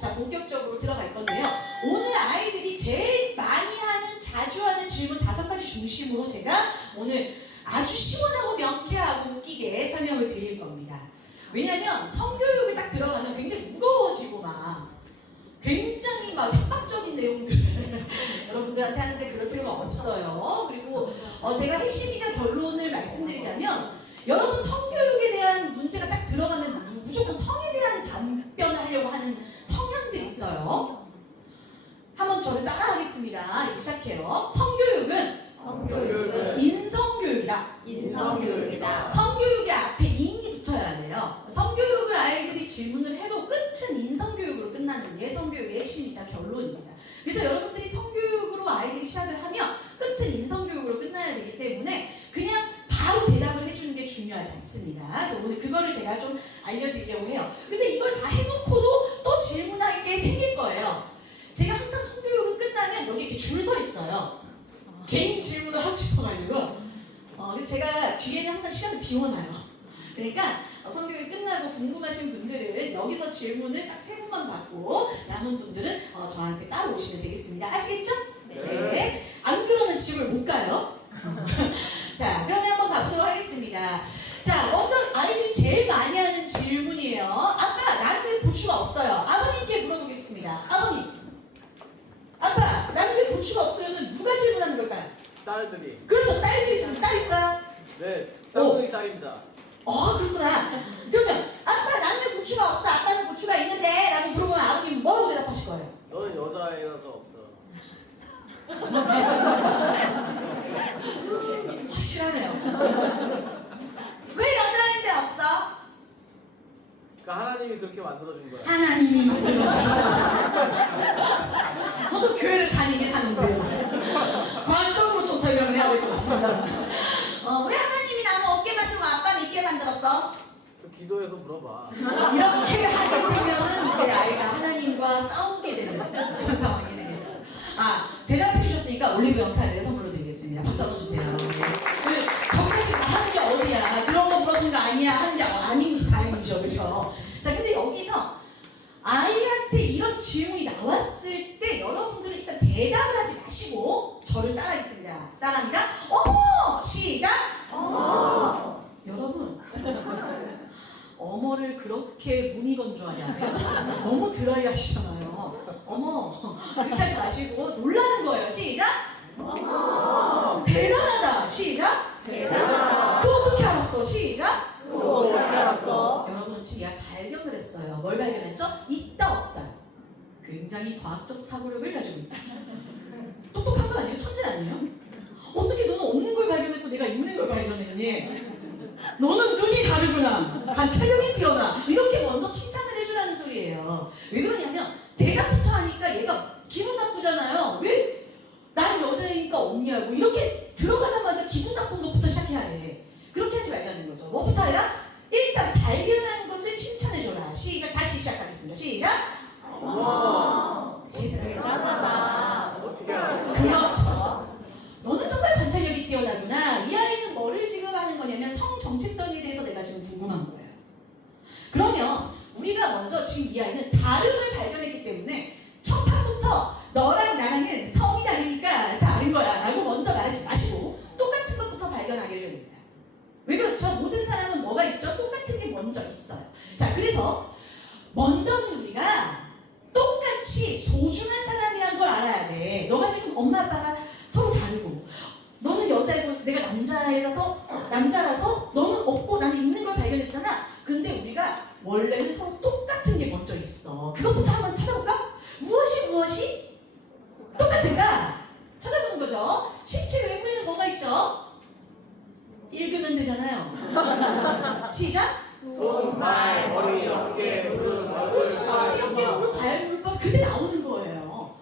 자, 본격적으로 들어갈 건데요. 오늘 아이들이 제일 많이 하는, 자주 하는 질문 5가지 중심으로 제가 오늘 아주 시원하고 명쾌하고 웃기게 설명을 드릴 겁니다. 왜냐면 성교육을 딱 들어가면 굉장히 무거워지고 막 굉장히 막 협박적인 내용들을 여러분들한테 하는데 그럴 필요가 없어요. 그리고 제가 핵심이자 결론을 말씀드리자면 여러분 성교육에 대한 문제가 딱 들어가면 무조건 성에 대한 답변을 하려고 하는 성향들이 있어요. 한번 저를 따라하겠습니다. 이제 시작해요. 성교육은 인성교육이다. 성교육의 앞에 인이 붙어야 돼요. 성교육을 아이들이 질문을 해도 끝은 인성교육으로 끝나는 게 성교육의 핵심이자 결론입니다. 그래서 여러분들이 성교육으로 아이들이 시작을 하면 끝은 인성교육으로 끝나야 되기 때문에 그냥 바로 대답을 해주는 게 중요하지 않습니다. 그래서 오늘 그거를 제가 좀 알려드리려고 해요. 근데 이걸 다 해놓고도 또 질문할 게 생길 거예요. 제가 항상 성교육은 끝나면 여기 이렇게 줄 서 있어요. 개인 질문을 하고 싶어가지고 그래서 제가 뒤에는 항상 시간을 비워놔요. 그러니까 성교육이 끝나고 궁금하신 분들은 여기서 질문을 딱 3분만 받고 남은 분들은 저한테 따로 오시면 되겠습니다. 아시겠죠? 네. 안 그러면 집을 못 가요. 자, 그러면 한번 가보도록 하겠습니다. 자, 먼저 아이들이 제일 많이 하는 질문이에요. 아빠, 나는 왜 고추가 없어요? 아버님께 물어보겠습니다. 아버님, 아빠, 나는 왜 고추가 없어요는 누가 질문하는 걸까요? 딸들이. 그렇죠, 딸들이 질문. 딸 있어요? 네, 쌍둥이 딸입니다. 그렇구나. 그러면 아빠, 나는 왜 고추가 없어? 아빠는 고추가 있는데? 라고 물어보면 아버님 뭐라고 대답하실 거예요? 너는 여자애라서 없어. 확실하네요. 왜 여자인데 없어? 그러니까 하나님이 그렇게 만들어준 거야. 하나님이 만들어주셨죠. 저도 교회를 다니긴 하는데 과학적으로 좀 설명을 해야 될 것 같습니다. 왜 하나님이 나는 없게 만들고 아빠는 있게 만들었어? 그 기도해서 물어봐. 이렇게 하게 되면은 이제 아이가 하나님과 싸우게 되는 그런 상황이 생길 수 있어요. 대답해 주셨으니까 올리브 영타를 선물로 드리겠습니다. 박수 한번 주세요. 네. 저까지 다 하는 게 어디야? 그런 거 물어보는 거 아니야? 하는 게 아닙니다. 다행이죠. 그죠? 자, 근데 여기서 아이한테 이런 질문이 나왔을 때 여러분들은 일단 대답을 하지 마시고 저를 따라하겠습니다. 따라합니다. 어머! 시작! 어머! 여러분, 어머를 그렇게 무미건조하게 하세요? 너무 드라이 하시잖아요. 어머, 그렇게 하지 마시고 놀라는 거예요. 시작! 어머! 대단하다. 시작! 대단하다. 그거 어떻게 알았어? 시작! 그거 어떻게 알았어? 여러분 지금 얘가 발견을 했어요. 뭘 발견했죠? 있다 없다. 굉장히 과학적 사고력을 가지고 있다. 똑똑한 거 아니에요? 천재 아니에요? 어떻게 너는 없는 걸 발견했고 내가 있는 걸 발견했니? 너는 눈이 다르구나. 관찰력이 뛰어나. 이렇게 먼저 칭찬을 해주라는 소리예요. 왜 그러냐면 대답부터 하니까 얘가 기분 나쁘잖아요. 왜? 난 여자이니까 없냐고. 이렇게 들어가자마자 기분 나쁜 것부터 시작해야 해. 그렇게 하지 말자는 거죠. 뭐부터 해라? 일단 발견한 것을 칭찬해줘라. 시작. 다시 시작하겠습니다. 시작. 어머. 대단하다. 어떻게 알았어? 그렇죠. 너는 정말 관찰력이 뛰어나구나. 이 아이는 뭐를 지금 하는 거냐면 성 정체성에 대해서 내가 지금 궁금한 거예요. 그러면 우리가 먼저 지금 이 아이는 다름을 발견했기 때문에 첫 판부터 너랑 나랑은 성이 다르니까 다른 거야 라고 먼저 말하지 마시고 똑같은 것부터 발견하게 해줘야 됩니다. 왜 그렇죠? 모든 사람은 뭐가 있죠? 똑같은 게 먼저 있어요. 자, 그래서 먼저는 우리가 똑같이 소중한 사람이란 걸 알아야 돼. 너가 지금 엄마 아빠가 서로 다르고 너는 여자이고 내가 남자라서 너는 없고 나는 있는 걸 발견했잖아. 근데 우리가 원래는 서로 똑같은 게 먼저 있어. 그것부터 한번 찾아볼까? 무엇이 똑같은가? 찾아보는 거죠. 신체 외부에는 뭐가 있죠? 읽으면 되잖아요. 시작! 손, 발, 머리, 어깨, 무릎, 그렇죠. 머리, 어깨, 무릎, 발, 물방 그게 나오는 거예요.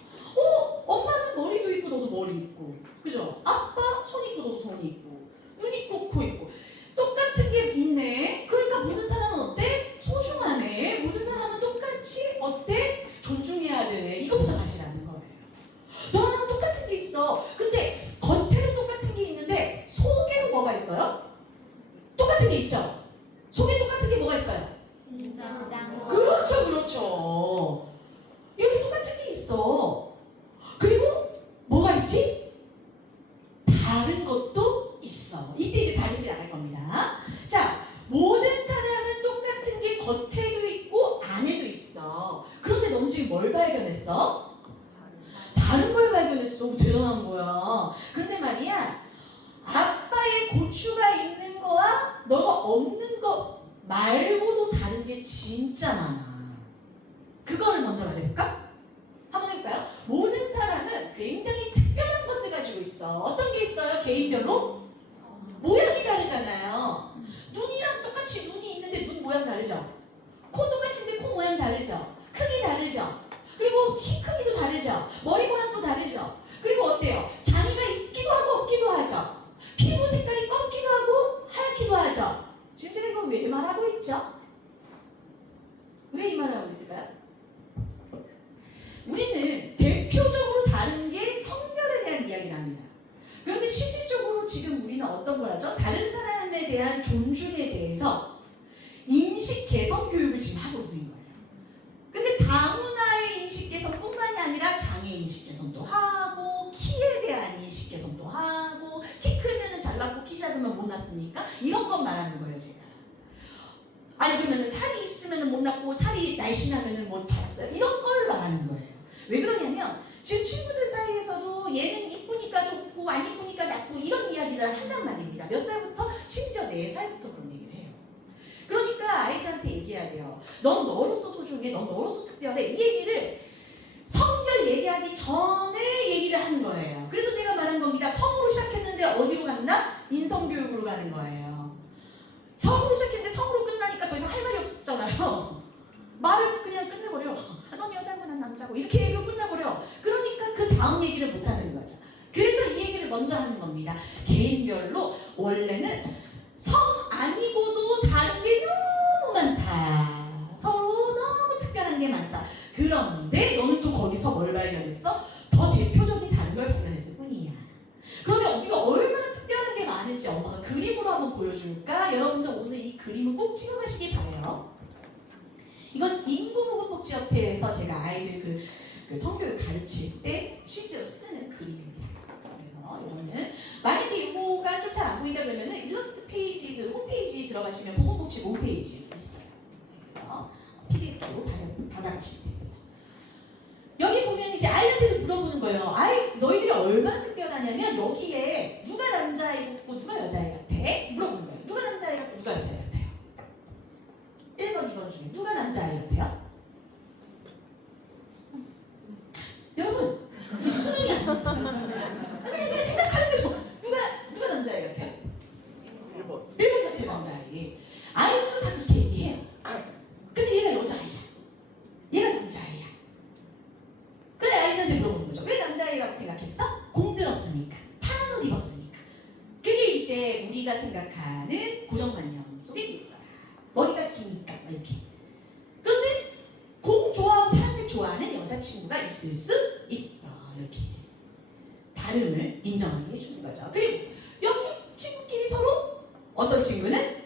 엄마는 머리도 있고 너도 머리 있고 그죠? 아빠 손 있고 너도 손이 있고 눈 있고 코 있고 똑같은 게 있네. 그러니까 모든 사람은 어때? 소중하네. 모든 사람은 똑같이 어때? 존중해야 돼. 이것부터 가시라는 거예요. 너랑 나랑 똑같은 게 있어. 근데 겉에는 똑같은 게 있는데 속에는 뭐가 있어요? 똑같은 게 있죠? 속에 똑같은 게 뭐가 있어요? 신장. 그렇죠, 그렇죠. 넌 지금 뭘 발견했어? 다른 걸 발견했어. 대단한 거야. 근데 말이야, 아빠의 고추가 있는 거와 너가 없는 거 말고도 다른 게 진짜 많아. 그거를 먼저 말해볼까? 한번 해볼까요? 모든 사람은 굉장히 특별한 것을 가지고 있어. 어떤 게 있어요? 개인별로? 모양이 다르잖아요. 눈이랑 똑같이 눈이 있는데 눈 모양 다르죠? 코 똑같은데 코 모양 다르죠? 크기 다르죠? 그리고 키 크기도 다르죠? 머리 모양도 다르죠? 그리고 어때요? 장이가 있기도 하고 없기도 하죠? 피부 색깔이 검기도 하고 하얗기도 하죠? 지금 제가 이거 왜 말하고 있죠? 왜 이 말을 하고 있을까요? 우리는 대표적으로 다른 게 성별에 대한 이야기를 합니다. 그런데 실질적으로 지금 우리는 어떤 걸 하죠? 다른 사람에 대한 존중에 대해서 인식 개선 교육을 지금 하고 있는 거예요. 근데 다문화의 인식 개선뿐만이 아니라 장애 인식 개선도 하고 키에 대한 인식 개선도 하고 키 크면 잘났고 키 작으면 못났으니까 이런 것 말하는 거예요, 제가. 아니 그러면 살이 있으면 못났고 살이 날씬하면 못 자랐어요. 이런 걸 말하는 거예요. 왜 그러냐면 지금 친구들 사이에서도 얘는 이쁘니까 좋고 안 이쁘니까 나쁘고 이런 이야기를 한단 말입니다. 몇 살부터? 심지어 4살부터 그런 얘기를 해요. 그러니까 아이들한테 얘기해야 돼요. 넌 너로서 소중해, 넌 너로서 특별해. 이 얘기를 성별 얘기하기 전에 얘기를 하는 거예요. 그래서 제가 말한 겁니다. 성으로 시작했는데 어디로 갔나? 인성교육으로 가는 거예요. 성으로 시작했는데 성으로 끝나니까 더 이상 할 말이 없었잖아요. 말을 그냥 끝내버려. 넌 여자고 난 남자고 이렇게 얘기하고 끝나버려. 그러니까 그 다음 얘기를 못하는 거죠. 그래서 이 얘기를 먼저 하는 겁니다. 개인별로 원래는 성 아니고도 다른 게 너무 많다. 서로 너무 특별한 게 많다. 그런데 너는 또 거기서 뭘 발견했어? 더 대표적인 다른 걸 발견했을 뿐이야. 그러면 우리가 얼마나 특별한 게 많은지 엄마가 그림으로 한번 보여줄까? 여러분들 오늘 이 그림을 꼭 찍어가시기 바래요. 이건 인구보건복지협회에서 제가 아이들 그 성교육 가르칠 때 실제로 쓰는 그림입니다. 그래서 이거는 만약에 이거가 좀 잘 안 보인다 그러면은 일러스트 페이지 그 홈페이지 들어가시면 보건복지부 홈페이지 있어요. 그래서 PDF로 받아가시면 됩니다. 여기 보면 이제 아이한테도 물어보는 거예요. 아이 너희들이 얼마나 특별하냐면 여기에 누가 남자아이 같고 누가 여자아이 같아? 물어보는 거예요. 누가 남자아이 같고 누가 여자아이 같아요? 1번, 2번 중에 누가 남자아이 같아요? 여러분 이 수능이 아니야. 그냥 생각하는 대로 누가 남자아이 같아요? 1번 같아 남자아이. 아이도 다 그렇게 얘기해요. 근데 얘가 여자아이야. 얘가 남자아이야. 근데 아이한테 물어보는 거죠. 왜 남자아이라고 생각했어? 공들었으니까. 파란 옷 입었으니까. 그게 이제 우리가 생각하는 고정관념 속에 있는 거야. 머리가 기니까 이렇게. 그런데 공 좋아하고 파란색 좋아하는 여자친구가 있을 수 있어. 이렇게 이제 다름을 인정하게 해주는 거죠. 그리고 여기 친구끼리 서로 어떤 친구는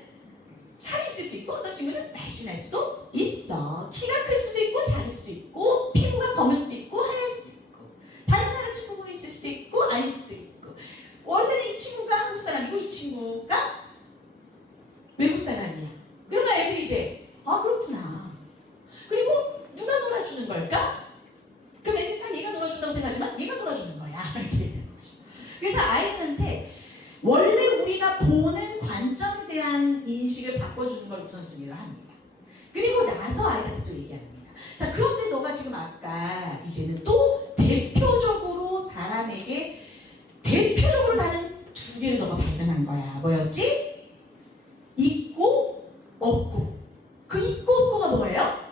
살이 있을 수 있고 어떤 친구는 날씬할 수도 있어. 키가 클 수도 있고 작을 수도 있고 피부가 검을 수도 있고 하얄 수도 있고 다른 나라 친구가 있을 수도 있고 아닐 수도 있고 원래는 이 친구가 한국 사람이고 이 친구가 외국 사람이야. 그러니까 애들이 이제 아 그렇구나. 그리고 누가 놀아주는 걸까? 그럼 애들이 다 얘가 놀아준다고 생각하지만 얘가 놀아주는 거야. 이렇게 되는 거죠. 그래서 아이들한테 원래 우리가 보는 관점에 대한 인식을 바꿔주는 걸 우선순위로 합니다. 그리고 나서 아이한테 또 얘기합니다. 자, 그런데 너가 지금 아까 이제는 또 대표적으로 사람에게 대표적으로 나는 두 개를 너가 발견한 거야. 뭐였지? 있고 없고. 그 있고 없고가 뭐예요?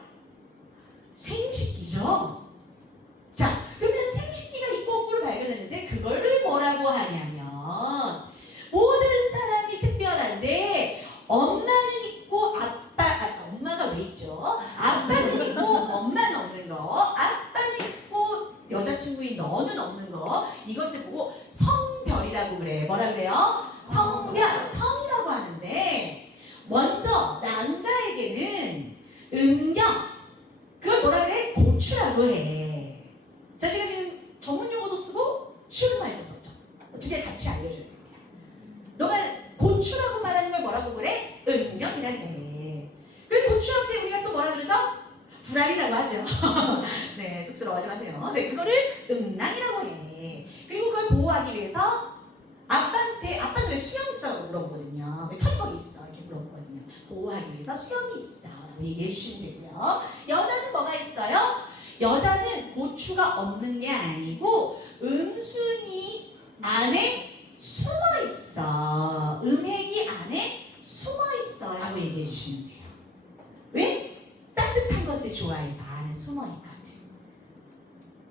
생식기죠. 자, 그러면 생식기가 있고 없고를 발견했는데 그거를 뭐라고 하냐면 모든 사람이 특별한데 엄마는 있고 엄마가 왜 있죠? 아빠는 있고 엄마는 없는 거, 아빠는 있고 여자친구인 너는 없는 거, 이것을 보고 성별이라고 그래. 뭐라 그래요? 성별, 성이라고 하는데 먼저 남자에게는 음경, 그걸 뭐라 그래? 고추라고 해. 자, 제가 지금 전문 용어도 쓰고 쉬운 말도 썼죠. 두 개 같이 알려줘야 됩니다. 너가 고추라고 말하는 걸 뭐라고 그래? 음경이라고 해. 그리고 고추 앞에 우리가 또 뭐라 그러죠? 불알이라고 하죠. 네, 쑥스러워하지 마세요. 네, 그거를 음낭이라고 해. 그리고 그걸 보호하기 위해서 아빠는 왜 수염 있어? 물어보거든요. 왜 털머리 있어? 이렇게 물어보거든요. 보호하기 위해서 수염이 있어. 라고 얘기해 주시면 되고요. 여자는 뭐가 있어요? 여자는 고추가 없는 게 아니고 은순이 안에 숨어 있어. 음핵이 안에 숨어 있어. 라고 얘기해 주시면 돼요. 왜? 따뜻한 것을 좋아해서 안에 숨어 있거든.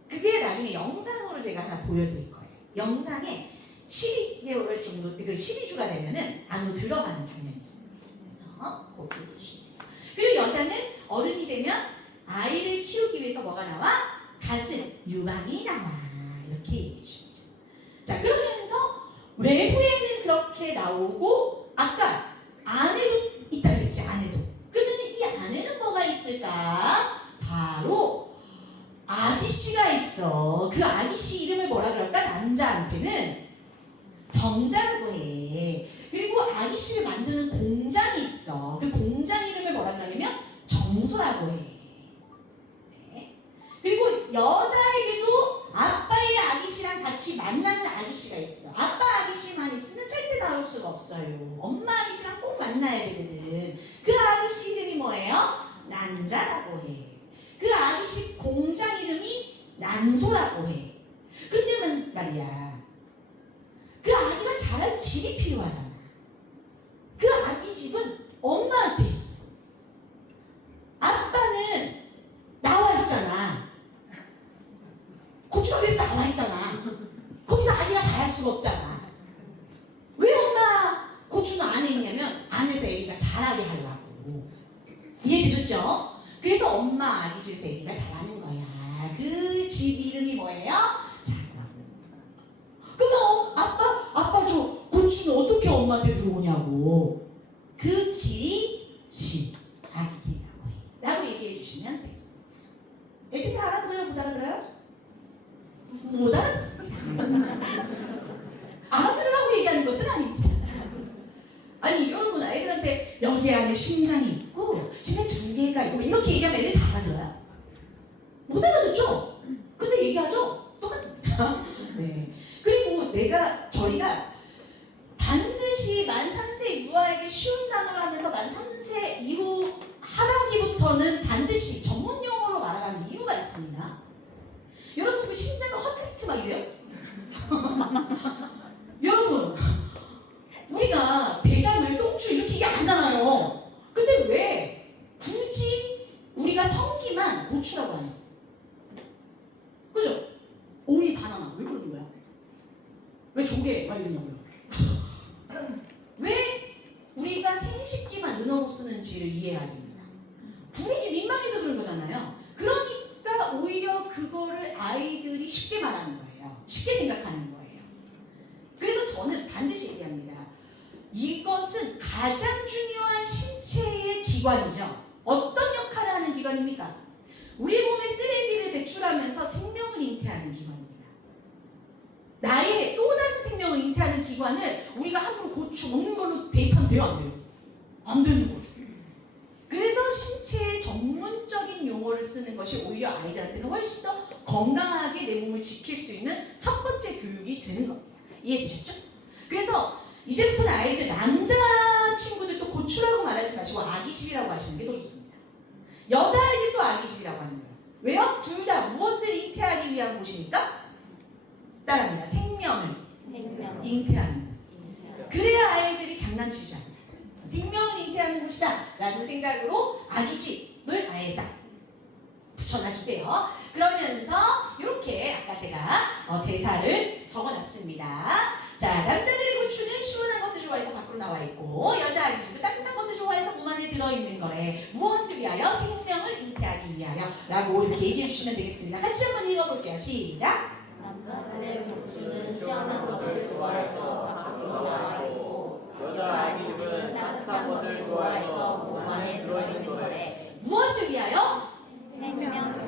그게 나중에 영상으로 제가 하나 보여드릴 거예요. 영상에 12개월 정도, 그 12주가 되면은 안으로 들어가는 장면이 있습니다. 그래서 꼭 보여주시면 돼요. 그리고 여자는 어른이 되면 아이를 키우기 위해서 뭐가 나와? 가슴, 유방이 나와. 이렇게 얘기해 주시죠. 자, 그러면서 외부에는 그렇게 나오고, 아까 안에도 있다 그랬지, 안에도. 그러면 이 안에는 뭐가 있을까? 바로 아기씨가 있어. 그 아기씨 이름을 뭐라 그럴까? 남자한테는 정자라고 해. 그리고 아기씨를 만드는 공장이 있어. 그 공장 이름을 뭐라 그러냐면 정소라고 해. 네. 그리고 여자에게도 아빠의 아기씨랑 같이 만나는 아기씨가 있어. 아빠 아기씨만 있으면 절대 나올 수가 없어요. 엄마 아기씨랑 꼭 만나야 되거든. 그 아기씨 이름이 뭐예요? 난자라고 해. 그 아기씨 공장 이름이 난소라고 해. 근데 말이야, 그 아기가 자랄 집이 필요하잖아. 그 아기 집은 엄마한테 있어. 아빠는 나와 있잖아. 고추장에서 나와 있잖아. 거기서 아기가 자랄 수가 없잖아. 왜 엄마 고추는 안에 있냐면 안에서 아기가 자라게 하려고. 이해되셨죠? 그래서 엄마 아기 집에서 아기가 자라는 거야. 그 집 이름이 뭐예요? 그럼 아빠 저 고추는 어떻게 엄마한테 들어오냐고. 그 길이 집, 아기 길이라고 해. 라고 얘기해 주시면 되겠습니다. 애들이 알아들어요? 못 알아들어요? 못 알아듣습니다. 알아들으라고 얘기하는 것은 아닙니다. 아니 여러분, 아이들한테 여기 안에 심장이 있고 심장 2개가 있고 이렇게 얘기하면 애들이 다 알아들어요? 못 알아듣죠? 근데 얘기하죠? 똑같습니다. 네. 그리고 저희가 반드시 만 3세 이하에게 쉬운 단어를 하면서 만 3세 이후 하반기부터는 반드시 전문 용어로 말하라는 이유가 있습니다. 여러분 그 심장과 허트리트 막 이래요? 여러분 우리가 대장을 똥주 이렇게 얘기 안 하잖아요. 근데 왜 굳이 우리가 성기만 고추라고 하냐? 그죠? 오이 바나나 왜 그러는 거야? 왜 조개 막 이러냐고요? 왜 우리가 생식기만 은어로 쓰는지를 이해해야 됩니다. 부르기 민망해서 그런 거잖아요. 그러니까 오히려 그거를 아이들이 쉽게 말하는 거예요. 쉽게 생각하는 거예요. 그래서 저는 반드시 얘기합니다. 이것은 가장 중요한 신체의 기관이죠. 어떤 역할을 하는 기관입니까? 우리 몸에 쓰레기를 배출하면서 생명을 잉태하는 기관입니다. 나의 또 다른 생명을 잉태하는 기관을 우리가 함부로 고추 먹는 걸로 대입하면 돼요? 안 돼요? 안 되는 거죠. 그래서 신체의 전문적인 용어를 쓰는 것이 오히려 아이들한테는 훨씬 더 건강하게 내 몸을 지킬 수 있는 첫 번째 교육이 되는 겁니다. 이해되셨죠? 그래서 이제부터는 아이들, 남자 친구들도 고추라고 말하지 마시고 아기집이라고 하시는 게 더 좋습니다. 여자아이들도 아기집이라고 하는 거예요. 왜요? 둘 다 무엇을 잉태하기 위한 곳이니까? 따라합니다. 생명을 잉태하는 것. 그래야 아이들이 장난치지 않아요. 생명을 잉태하는 곳이다 라는 생각으로 아기집을 아예 딱 붙여놔주세요. 그러면서 이렇게 아까 제가 대사를 적어놨습니다. 자, 남자들의 고추는 시원한 것을 좋아해서 밖으로 나와 있고 여자 아기집은 따뜻한 것을 좋아해서 몸 안에 들어있는 거래. 무엇을 위하여? 생명을 잉태하기 위하여 라고 이렇게 얘기해 주시면 되겠습니다. 같이 한번 읽어볼게요. 시작! 남자들의 고추는 시원한 것을 좋아해서 밖으로 나와 있고 여자 아기집은 따뜻한 것을 좋아해서 몸 안에 들어있는 거래. 무엇을 위하여? 생명을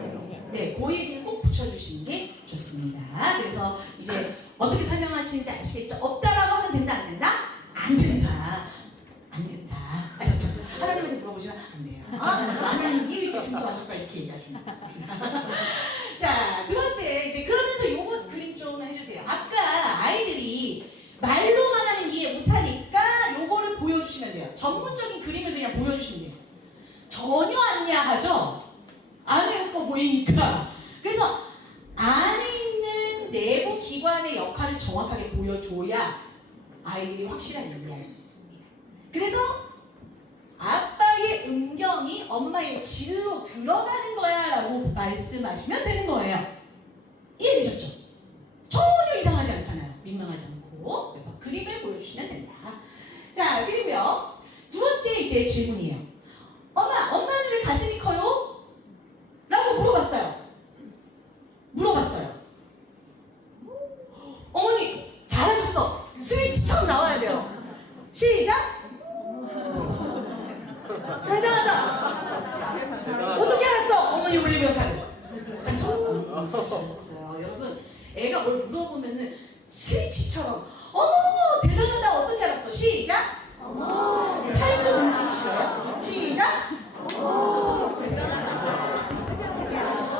네, 그 얘기를 꼭 붙여주시는 게 좋습니다. 그래서 이제 어떻게 설명하시는지 아시겠죠? 없다라고 하면 된다, 안 된다? 안 된다. 안 된다. 아셨죠? 하나님한테 물어보시면 안 돼요. 하나님 이유 있게 생소하실까 이렇게 얘기하시는 것 같습니다. 자, 두 번째 이제 그러면서 요거 그림 좀 해주세요. 아까 아이들이 말로만 하면 이해 못하니까 요거를 보여주시면 돼요. 전문적인 그림을 그냥 보여주시면 돼요. 전혀 안 야하죠? 안에 거 보이니까. 그래서 안에 있는 내부 기관의 역할을 정확하게 보여줘야 아이들이 확실하게 이해할 수 있습니다. 그래서 아빠의 음경이 엄마의 질로 들어가는 거야 라고 말씀하시면 되는 거예요. 이해되셨죠? 전혀 이상하지 않잖아요. 민망하지 않고. 그래서 그림을 보여주시면 된다. 자, 그리고요. 두 번째 이제 질문이에요. 엄마는 왜 가슴이 커요? 라고 물어봤어요. 어머니, 잘하셨어. 스위치처럼 나와야 돼요. 시작! 대단하다. 어떻게 알았어? 어머니 올리브 영화를. 잘했어요. 여러분, 애가 뭘 물어보면은 스위치처럼 어머 대단하다. 어떻게 알았어? 시작. 팔 좀 움직이시나요? 시작.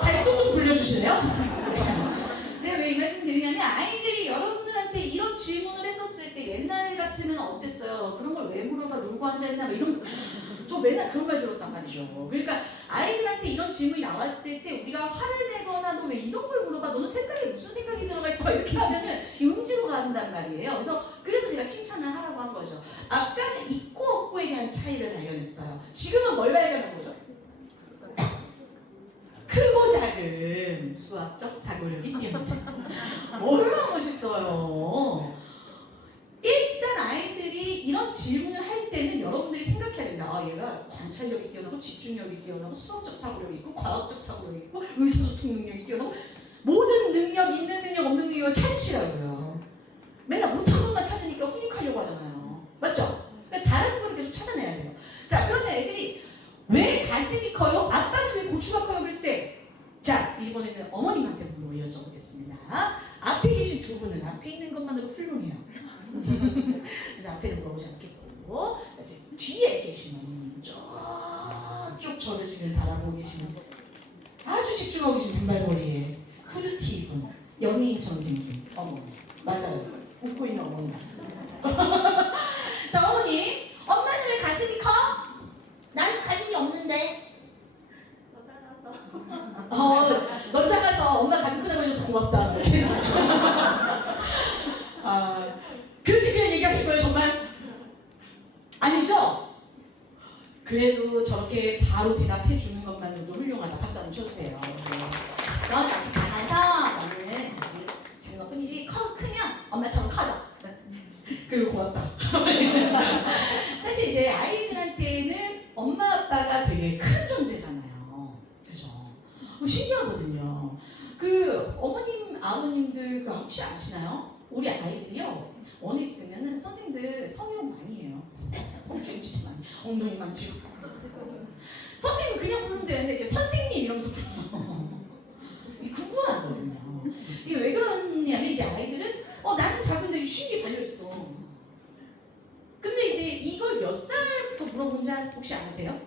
발도 좀 굴려주실래요? 네. 제가 왜 이 말씀 드리냐면 아이들이 여러분들한테 이런 질문을 했었을 때 옛날 같으면 어땠어요? 그런 걸 왜 물어봐? 놀고 앉아있나? 이런 좀 맨날 그런 말 들었단 말이죠. 그러니까 아이들한테 이런 질문이 나왔을 때 우리가 화를 내거나 너 왜 이런 걸 물어봐? 너는 생각에 무슨 생각이 들어가 있어? 이렇게 하면은 음지로 간단 말이에요. 그래서 제가 칭찬을 하라고 한 거죠. 아까는 있고 없고에 대한 차이를 발견했어요. 지금은 뭘 발견한 거죠? 크고 작은 수학적 사고력이 뛰어난다. 얼마나 멋있어요. 일단 아이들이 이런 질문을 할 때는 여러분들이 생각해야 된다. 아, 얘가 관찰력이 뛰어나고 집중력이 뛰어나고 수학적 사고력이 있고 과학적 사고력이 있고 의사소통 능력이 뛰어나고 모든 능력, 있는 능력, 없는 능력을 찾으시라고요. 맨날 못한 것만 찾으니까 훈육하려고 하잖아요. 맞죠? 그러니까 잘하는 거를 계속 찾아내야 돼요. 자, 그러면 애들이 왜 가슴이 커요? 아빠는 왜 고추가 커요? 그랬을 때 자, 이번에는 어머님한테 한번 여쭤보겠습니다. 앞에 계신 두 분은 앞에 있는 것만으로 훌륭해요. 그래서 앞에는 물어보지 않겠고 이제 뒤에 계신 어머님 저쪽 저를 지금 바라보고 계시는 아주 집중하고 계신 단발머리에 후드티 입은 연예인처럼 생긴 어머니 맞아요. 웃고 있는 어머니 맞아요. 자, 어머니 엄마는 왜 가슴이 커? 나는 가슴이 없는데. 넌 작아서 엄마 가슴 크다고 해줘서 고맙다. 그렇게 그냥 얘기하실 거예요 정말? 아니죠? 그래도 저렇게 바로 대답해 주는 것만으로도 훌륭하다. 박수 한번 쳐주세요. 넌 아직 작아서 너는 아직 작은 것뿐이지 크면 엄마처럼 커져. 그리고 고맙다. 사실 이제 아이들한테는 엄마 아빠가 되게 큰 존재잖아요. 그죠? 신기하거든요. 그 어머님 아버님들 혹시 아시나요? 우리 아이들이요 원에 있으면은 선생님들 성희롱 많이 해요. 성추행 진짜 많이 엉덩이 만지고 선생님 그냥 부르면 되는데 이렇게 선생님 이러면서 불러요. 이게 궁금하거든요. 이게 왜 그러냐면 이제 아이들은 나는 작은데 쉬운 게 달려있어. 근데 이제 이걸 몇 살부터 물어본지 혹시 아세요?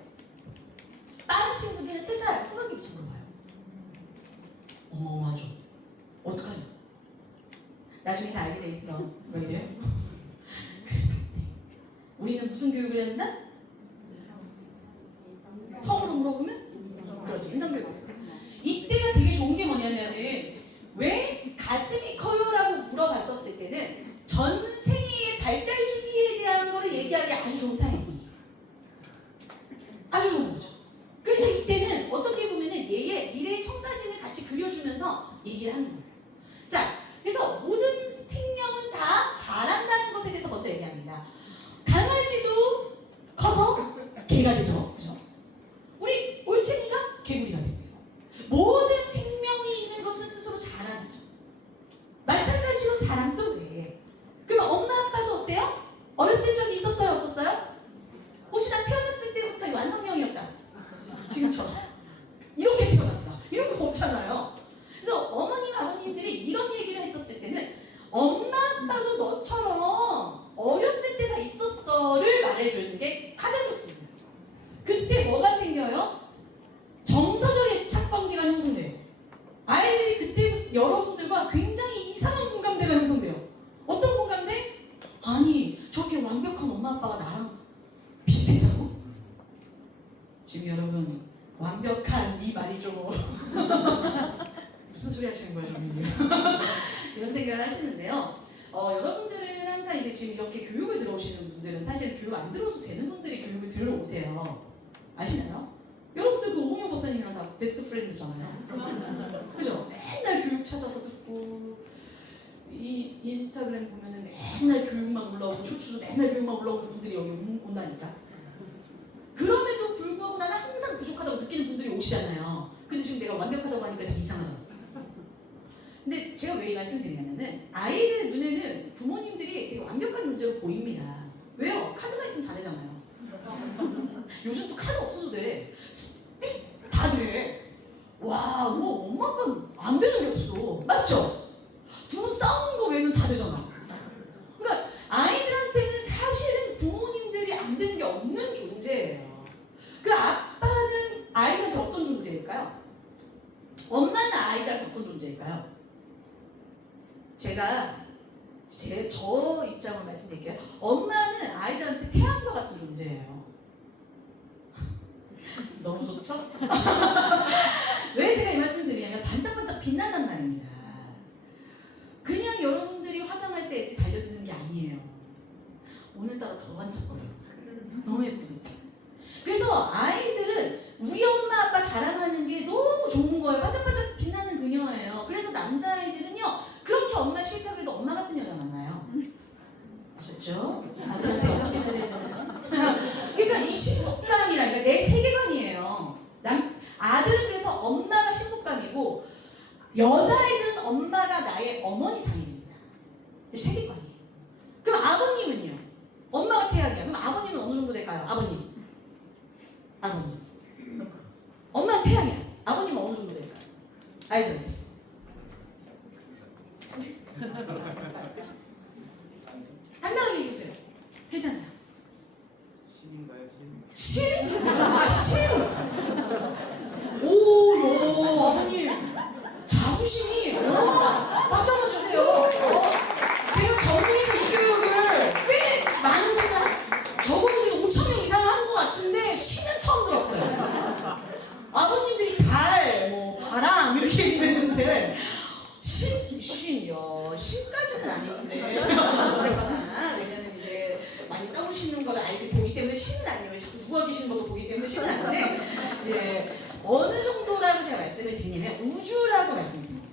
빠른 친구들은 3살 후반기부터 물어봐요. 맞아. 어떡하냐? 나중에 다 알게 돼 있어. 왜 이래요? 그래서 우리는 무슨 교육을 해야 된다? 성으로 물어보면? 그렇죠. 인성교육. 이때가 되게 좋은 게 뭐냐면은 왜 가슴이 커요? 라고 물어봤었을 때는 전 생애의 발달 주기에 대한 거를 얘기하기 아주 좋은 타이밍이에요. 아주 좋은 거죠. 그래서 이때는 어떻게 보면은 얘의 미래의 청사진을 같이 그려주면서 얘기를 하는 거예요. 자, 그래서 모든 생명은 다 자란다는 것에 대해서 먼저 얘기합니다. 강아지도 커서 개가 되죠. 그죠? 우리 올챙이가 개구리가 되고요. 모든 생명이 있는 것은 스스로 자라나죠. 마찬가지로 사람도 그래요. 그럼 엄마 아빠도 어때요? 어렸을 적이 있었어요? 없었어요? 혹시 나 태어났을 때부터 완성형이었다. 지금처럼. 이렇게 태어났다. 이런 거 없잖아요. 그래서 어머님, 아버님 아이들이 그때 여러분들과 굉장히 이상한 공감대가 형성돼요. 어떤 공감대? 아니 저렇게 완벽한 엄마 아빠가 나랑 비슷하다고? 지금 여러분 완벽한 이 말이 좀 무슨 소리 하시는 거예요 지금? 이런 생각을 하시는데요. 여러분들은 항상 이제 지금 이렇게 교육을 들어오시는 분들은 사실 교육 안 들어도 되는 분들이 교육을 들어오세요. 아시나요? 여러분들 그 오은영 박사님이랑 다 베스트 프렌드잖아요. 그죠? 맨날 교육 찾아서 듣고 이 인스타그램 보면은 맨날 교육만 올라오고 쇼츠도 맨날 교육만 올라오는 분들이 여기 온다니까. 그럼에도 불구하고 나는 항상 부족하다고 느끼는 분들이 오시잖아요. 근데 지금 내가 완벽하다고 하니까 되게 이상하잖아. 근데 제가 왜 이 말씀 드리냐면은 아이들 눈에는 부모님들이 되게 완벽한 문제로 보입니다. 왜요? 카드가 있으면 다 되잖아요. 요즘 또 카드 없어도 돼. 다 돼. 와, 뭐 엄마 아빠는 안 되는 게 없어. 맞죠? 두 분 싸우는 거 외에는 다 되잖아. 그러니까 아이들한테는 사실은 부모님들이 안 되는 게 없는 존재예요. 그 아빠는 아이들한테 어떤 존재일까요? 엄마는 아이들한테 어떤 존재일까요? 제가 저 입장을 말씀드릴게요. 엄마는 아이들한테 태양과 같은 존재예요. 너무 좋죠? 왜 제가 이 말씀 드리냐면 반짝반짝 빛난단 말입니다. 그냥 여러분들이 화장할 때 달려드는 게 아니에요. 오늘따라 더 반짝거려요. 너무 예쁘니까. 그래서 아이들은 우리 엄마 아빠 자랑하는 게 너무 좋은 거예요. 반짝반짝 빛나는 그녀예요. 그래서 남자아이들은요 그렇게 엄마 싫다 그래도 엄마 같은 여자 만나요. 아셨죠? 아들한테 어떻게 잘해야 되는지. 그러니까 이 신부감이라니까 내 세계관이에요. 아들은 그래서 엄마가 신부감이고 여자아이들은 엄마가 나의 어머니 상입니다. 세계관이에요. 그럼 아버님은요? 엄마가 태양이야. 그럼 아버님은 어느 정도 될까요? 아버님. 엄마는 태양이야. 아버님은 어느 정도 될까요? 아이들한테. 당당하게 얘기해주세요. 괜찮아요. 신인가요? 신? 아, 신! 오, 아버님. 자부심이, 박수 한번 주세요. 제가 전국에서 이 교육을 꽤 많은 분들, 저번에 5,000명 이상 한 것 같은데, 신은 처음 들었어요. 아버님들이 바람, 이렇게 얘기했는데, 신이요. 신까지는 아닌데. 어쨌거나, 왜냐면 이제 많이 싸우시는 거를 알게 보기 때문에 신은 아니에요. 왜 자꾸 누워 계시는 것도 보기 때문에 신은 아닌데, 이제 어느 정도라고 제가 말씀을 드리냐면, 우주라고 말씀드립니다.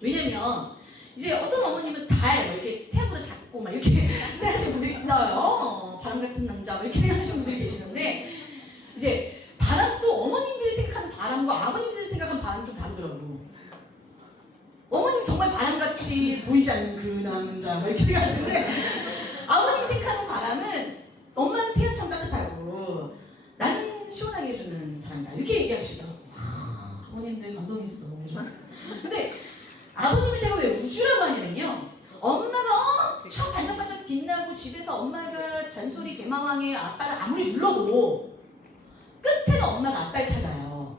왜냐면, 이제 어떤 어머님은 달, 이렇게 태양보다 작고, 막 이렇게 생각하시는 분들이 있어요. 바람 같은 남자, 이렇게 생각하시는 분들이 계시는데, 이제 바람도 어머님들이 생각하는 바람과 아버님들이 생각하는 바람은 좀 다르더라고요. 어머님 정말 바람같이 보이지 않는 그 남자 뭐 이렇게 생각하시는데 아버님 생각하는 바람은 엄마는 태양처럼 따뜻하고 나는 시원하게 해주는 사람이다 이렇게 얘기하시더라고요. 아버님들 감성 있어. 근데 아버님을 제가 왜 우주라고 하냐면요, 엄마가 엄청 반짝반짝 빛나고 집에서 엄마가 잔소리 대마왕에 아빠를 아무리 눌러도 끝에는 엄마가 아빠를 찾아요.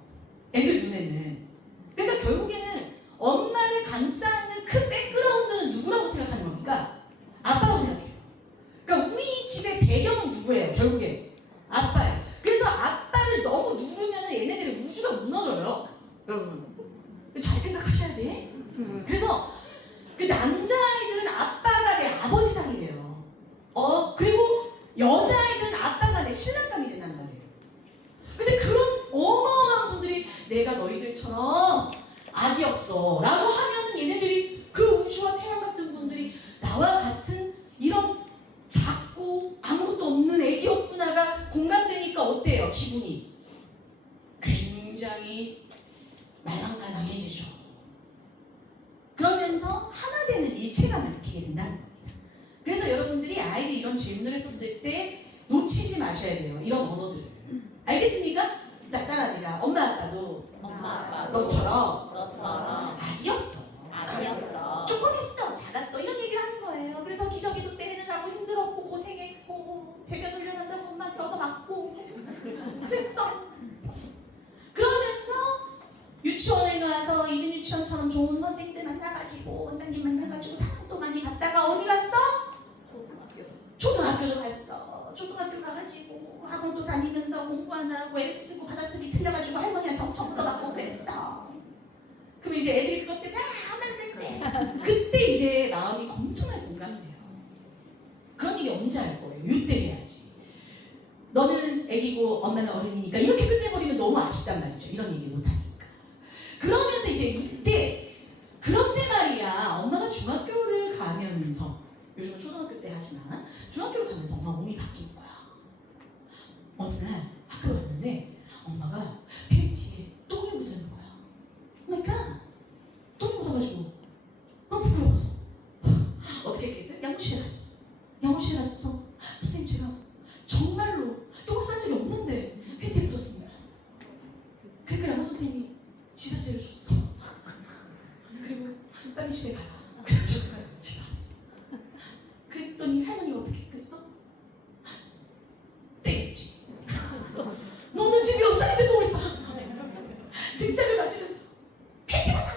애들 눈에는. 그러니까 결국에는 엄마를 감싸는 큰 백그라운드는 누구라고 생각하는 겁니까? 아빠라고 생각해요. 그러니까 우리 집의 배경은 누구예요? 결국에 아빠예요. 그래서 아빠를 너무 누르면 얘네들의 우주가 무너져요. 여러분 잘 생각하셔야 돼. 그래서 그 남자아이들은 아빠가 내 아버지상이 돼요. 그리고 여자아이들은 아빠가 내 신랑감이 된단 말이에요. 근데 그런 어마어마한 분들이 내가 너희들처럼 아기였어 라고 하면은 얘네들이 그 우주와 태양 같은 분들이 나와 같은 이런 작고 아무것도 없는 애기였구나가 공감되니까 어때요? 기분이 굉장히 말랑말랑해지죠. 그러면서 하나 되는 일체감을 느끼게 된다는 겁니다. 그래서 여러분들이 아이들이 이런 질문을 했었을 때 놓치지 마셔야 돼요. 이런 언어들을. 알겠습니까? 따라합니다. 엄마 아빠도 너처럼 아기였어. 조금 했어. 작았어. 이런 얘기를 하는 거예요. 그래서 기저귀도 때리느라고 힘들었고 고생했고 배변 훈련한다고 엄마한테 얻어맞고 그랬어. 그러면서 유치원에 가 유치원처럼 좋은 선생님들 만나가지고 원장님 만나가지고 사랑도 많이 갔다가 어디 갔어? 초등학교도 갔어. 초등학교 가가지고 학원도 다니면서 공부 안 하고 애쓰고 받아쓰기 틀려가지고 할머니한테 엄청 얻어맞고 그랬어. 그럼 이제 애들이 그것 때문에 엄마는 그랬대. 그때 이제 마음이 엄청나게 공감돼요. 그런 일이 언제 할 거예요? 이때 해야지. 너는 애기고 엄마는 어른이니까 이렇게 끝내버리면 너무 아쉽단 말이죠. 이런 얘기 못하니까. 그러면서 이제 이때 그런데 말이야 엄마가 중학교를 가면서 요즘은 초등학교 때 하지만 중학교를 가면서 엄마 몸이 바뀐 거야. 어느 날 학교를 갔는데 엄마가 팬티에 똥이 묻어있는 거야. 그러니까 똥이 묻어가지고 너무 부끄러워서 어떻게 했겠어요? 양호실에 갔어. 양호실에 가서 선생님 제가 정말로 똥을 싼 적이 없는데 팬티에 묻었습니다. 그러니까 양호 선생님이 지자체를 줬어. 그리고 빨리 집에 가라. 그래서 집에 왔어. 그랬더니 할머니가 어떻게 했겠어? 땡했지. 너는 집에 없었는데 똥을 싸. 등짝을 맞으면서 팬티만 사.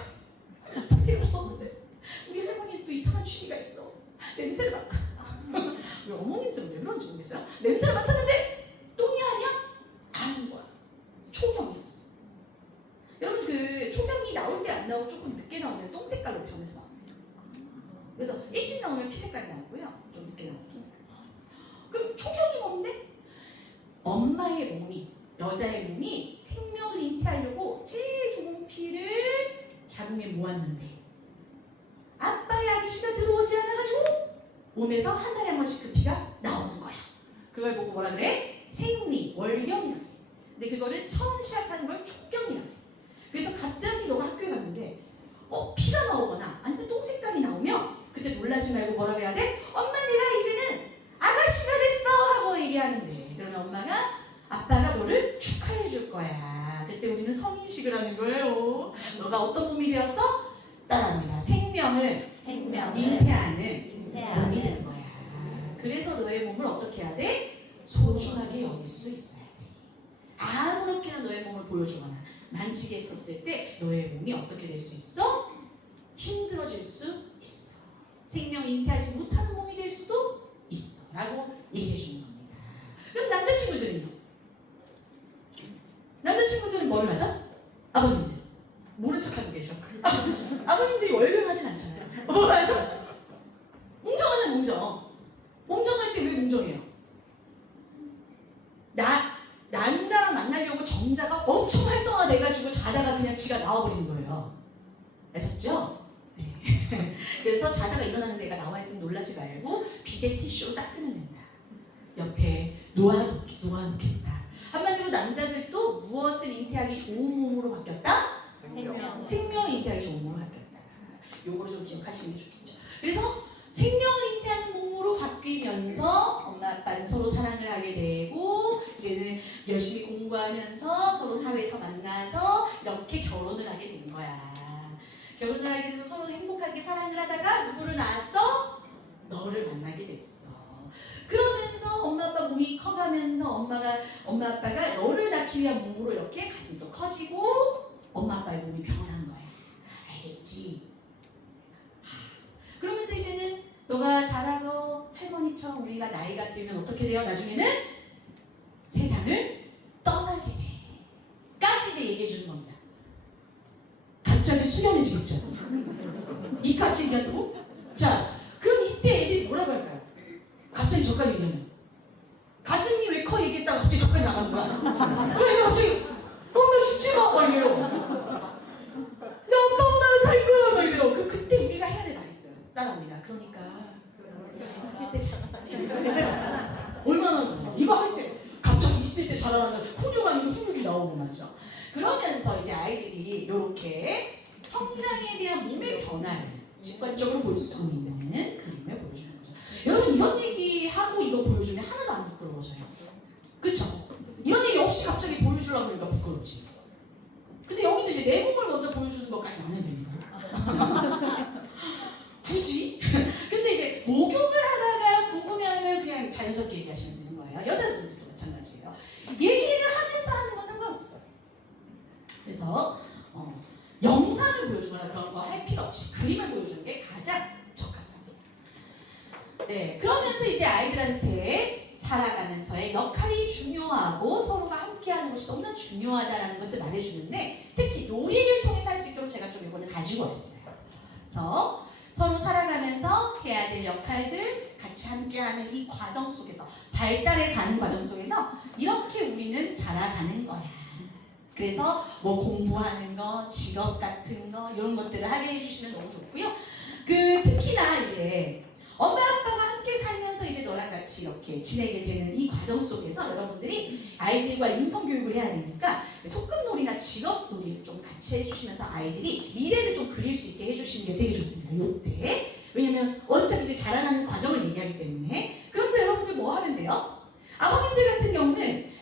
팬티를 벗었는데 우리 할머니는 또 이상한 취미가 있어. 냄새를 맡아. 왜 어머님들은 왜 그런지 모르겠어요. 냄새를 맡았는데 똥이 아니야? 아닌 거야. 초병이었어. 여러분 그 초병이 나올 때 안 나오고 조금 늦게 나오면 똥 색깔로 변해서 나옵니다. 그래서 일찍 나오면 피 색깔이 나오고요. 좀 늦게 나오면 똥 색깔이 나와요. 그럼 초병이 뭔데? 엄마의 몸이, 여자의 몸이 생명을 잉태하려고 제일 좋은 피를 자궁에 모았는데 아빠의 아기씨가 들어오지 않아가지고 몸에서 한 달에 한 번씩 그 피가 나오는 거야. 그걸 보고 뭐라 그래? 생리, 월경이라고 해. 근데 그거를 처음 시작하는 걸 촉경이라고 해. 그래서 갑자기 너가 학교에 갔는데 피가 나오거나 아니면 똥 색깔이 나오면 그때 놀라지 말고 뭐라고 해야 돼? 엄마 내가 이제는 아가씨가 됐어 라고 얘기하는데 그러면 엄마가 아빠가 너를 축하해 줄 거야. 그때 우리는 성인식을 하는 거예요. 너가 어떤 몸이 되었어? 따라합니다. 생명을 잉태하는 몸이 되는 거야. 그래서 너의 몸을 어떻게 해야 돼? 소중하게 여길 수 있어야 돼. 아무렇게나 너의 몸을 보여주거나 만지게 했었을 때 너의 몸이 어떻게 될 수 있어? 힘들어질 수 있어. 생명 잉태하지 못하는 몸이 될 수도 있어 라고 얘기해 주는 겁니다. 그럼 남자친구들은요? 남자친구들은 뭐를 하죠? 아버님들 모른 척하고 계셔. 아버님들이 월경하진 않잖아요. 뭘 하죠? 몽정하잖아요. 몽정할 때 왜 몽정해요? 남자랑 만나려고 정자가 엄청 활성화돼가지고 자다가 그냥 지가 나와버리는 거예요. 아셨죠? 네. 그래서 자다가 일어나는 애가 나와있으면 놀라지 말고 비데 티슈로 닦으면 된다. 옆에 놓아놓겠다. 한마디로 남자들도 무엇을 잉태하기 좋은 몸으로 바뀌었다? 생명을 잉태하기 좋은 몸으로 바뀌었다. 요거를 좀 기억하시는 게 좋겠죠. 그래서 생명을 잉태하는 몸으로 바뀌면서 엄마 아빠는 서로 사랑을 하게 되고 이제는 열심히 공부하면서 서로 사회에서 만나서 이렇게 결혼을 하게 되는 거야. 결혼을 하게 돼서 서로 행복하게 사랑을 하다가 누구를 낳았어? 너를 만나게 됐어. 그러면서 엄마 아빠 몸이 커가면서 엄마 아빠가 너를 낳기 위한 몸으로 이렇게 가슴도 커지고 엄마 아빠의 몸이 변한 거야. 알겠지? 그러면서 이제는 너가 자라고 할머니처럼 우리가 나이가 들면 어떻게 돼요? 나중에는 세상을 떠나게 돼. 까지 이제 얘기해 주는 겁니다. 갑자기 수련해지겠죠? 이까지 얘기한다고? 자, 그럼 이때 애들이 뭐라고 할까요? 갑자기 저까지 얘기하면 가슴이 왜 커 얘기했다가 갑자기 저까지 나가는 거야. 왜 갑자기 엄마 죽지 마! 막 이래요. 나 엄마만 살 거야! 막 이래요. 그때 우리가 해야 될 말이 있어요. 따라합니다. 그러니까 있을 때 잘하다. 얼마나 좋아. 이거 할 때 갑자기 있을 때 잘하는 훌륭한 훈육이 나오고 말이죠. 그러면서 이제 아이들이 이렇게 성장에 대한 몸의 변화를 직관적으로 볼 수 있는 그림을 보여주는 거죠. 여러분 이런 얘기하고 이거 보여주면 하나도 안 부끄러워져요. 그쵸? 이런 얘기 없이 갑자기 보여주려고 그러니까 부끄럽지. 근데 여기서 이제 내 몸을 먼저 보여주는 것까지 안 해야 됩니다. 굳이? 근데 이제 목욕을 하다가 궁금해하면 그냥 자연스럽게 얘기하시면 되는 거예요. 여자분들도 마찬가지예요. 얘기를 하면서 하는 건 상관없어요. 그래서 영상을 보여주거나 그런 거 할 필요 없이 그림을 보여주는 게 가장 적합합니다. 네, 그러면서 이제 아이들한테 살아가면서의 역할이 중요하고 서로가 함께하는 것이 너무나 중요하다는 것을 말해주는데 특히 놀이를 통해서 할 수 있도록 제가 좀 이거를 가지고 왔어요. 그래서 서로 살아가면서 해야 될 역할들 같이 함께하는 이 과정 속에서 발달해가는 과정 속에서 이렇게 우리는 자라가는 거야. 그래서 뭐 공부하는 거, 직업 같은 거 이런 것들을 하게 해주시면 너무 좋고요. 특히나 이제 엄마 아빠가 함께 살면서 이제 너랑 같이 이렇게 지내게 되는 이 과정 속에서 여러분들이 아이들과 인성교육을 해야 되니까 소꿉놀이나 직업놀이를 좀 같이 해주시면서 아이들이 미래를 좀 그릴 수 있게 해주시는 게 되게 좋습니다. 요때 왜냐면 어차피 이제 자라나는 과정을 얘기하기 때문에. 그래서 여러분들 뭐 하면 돼요? 아버님들 같은 경우는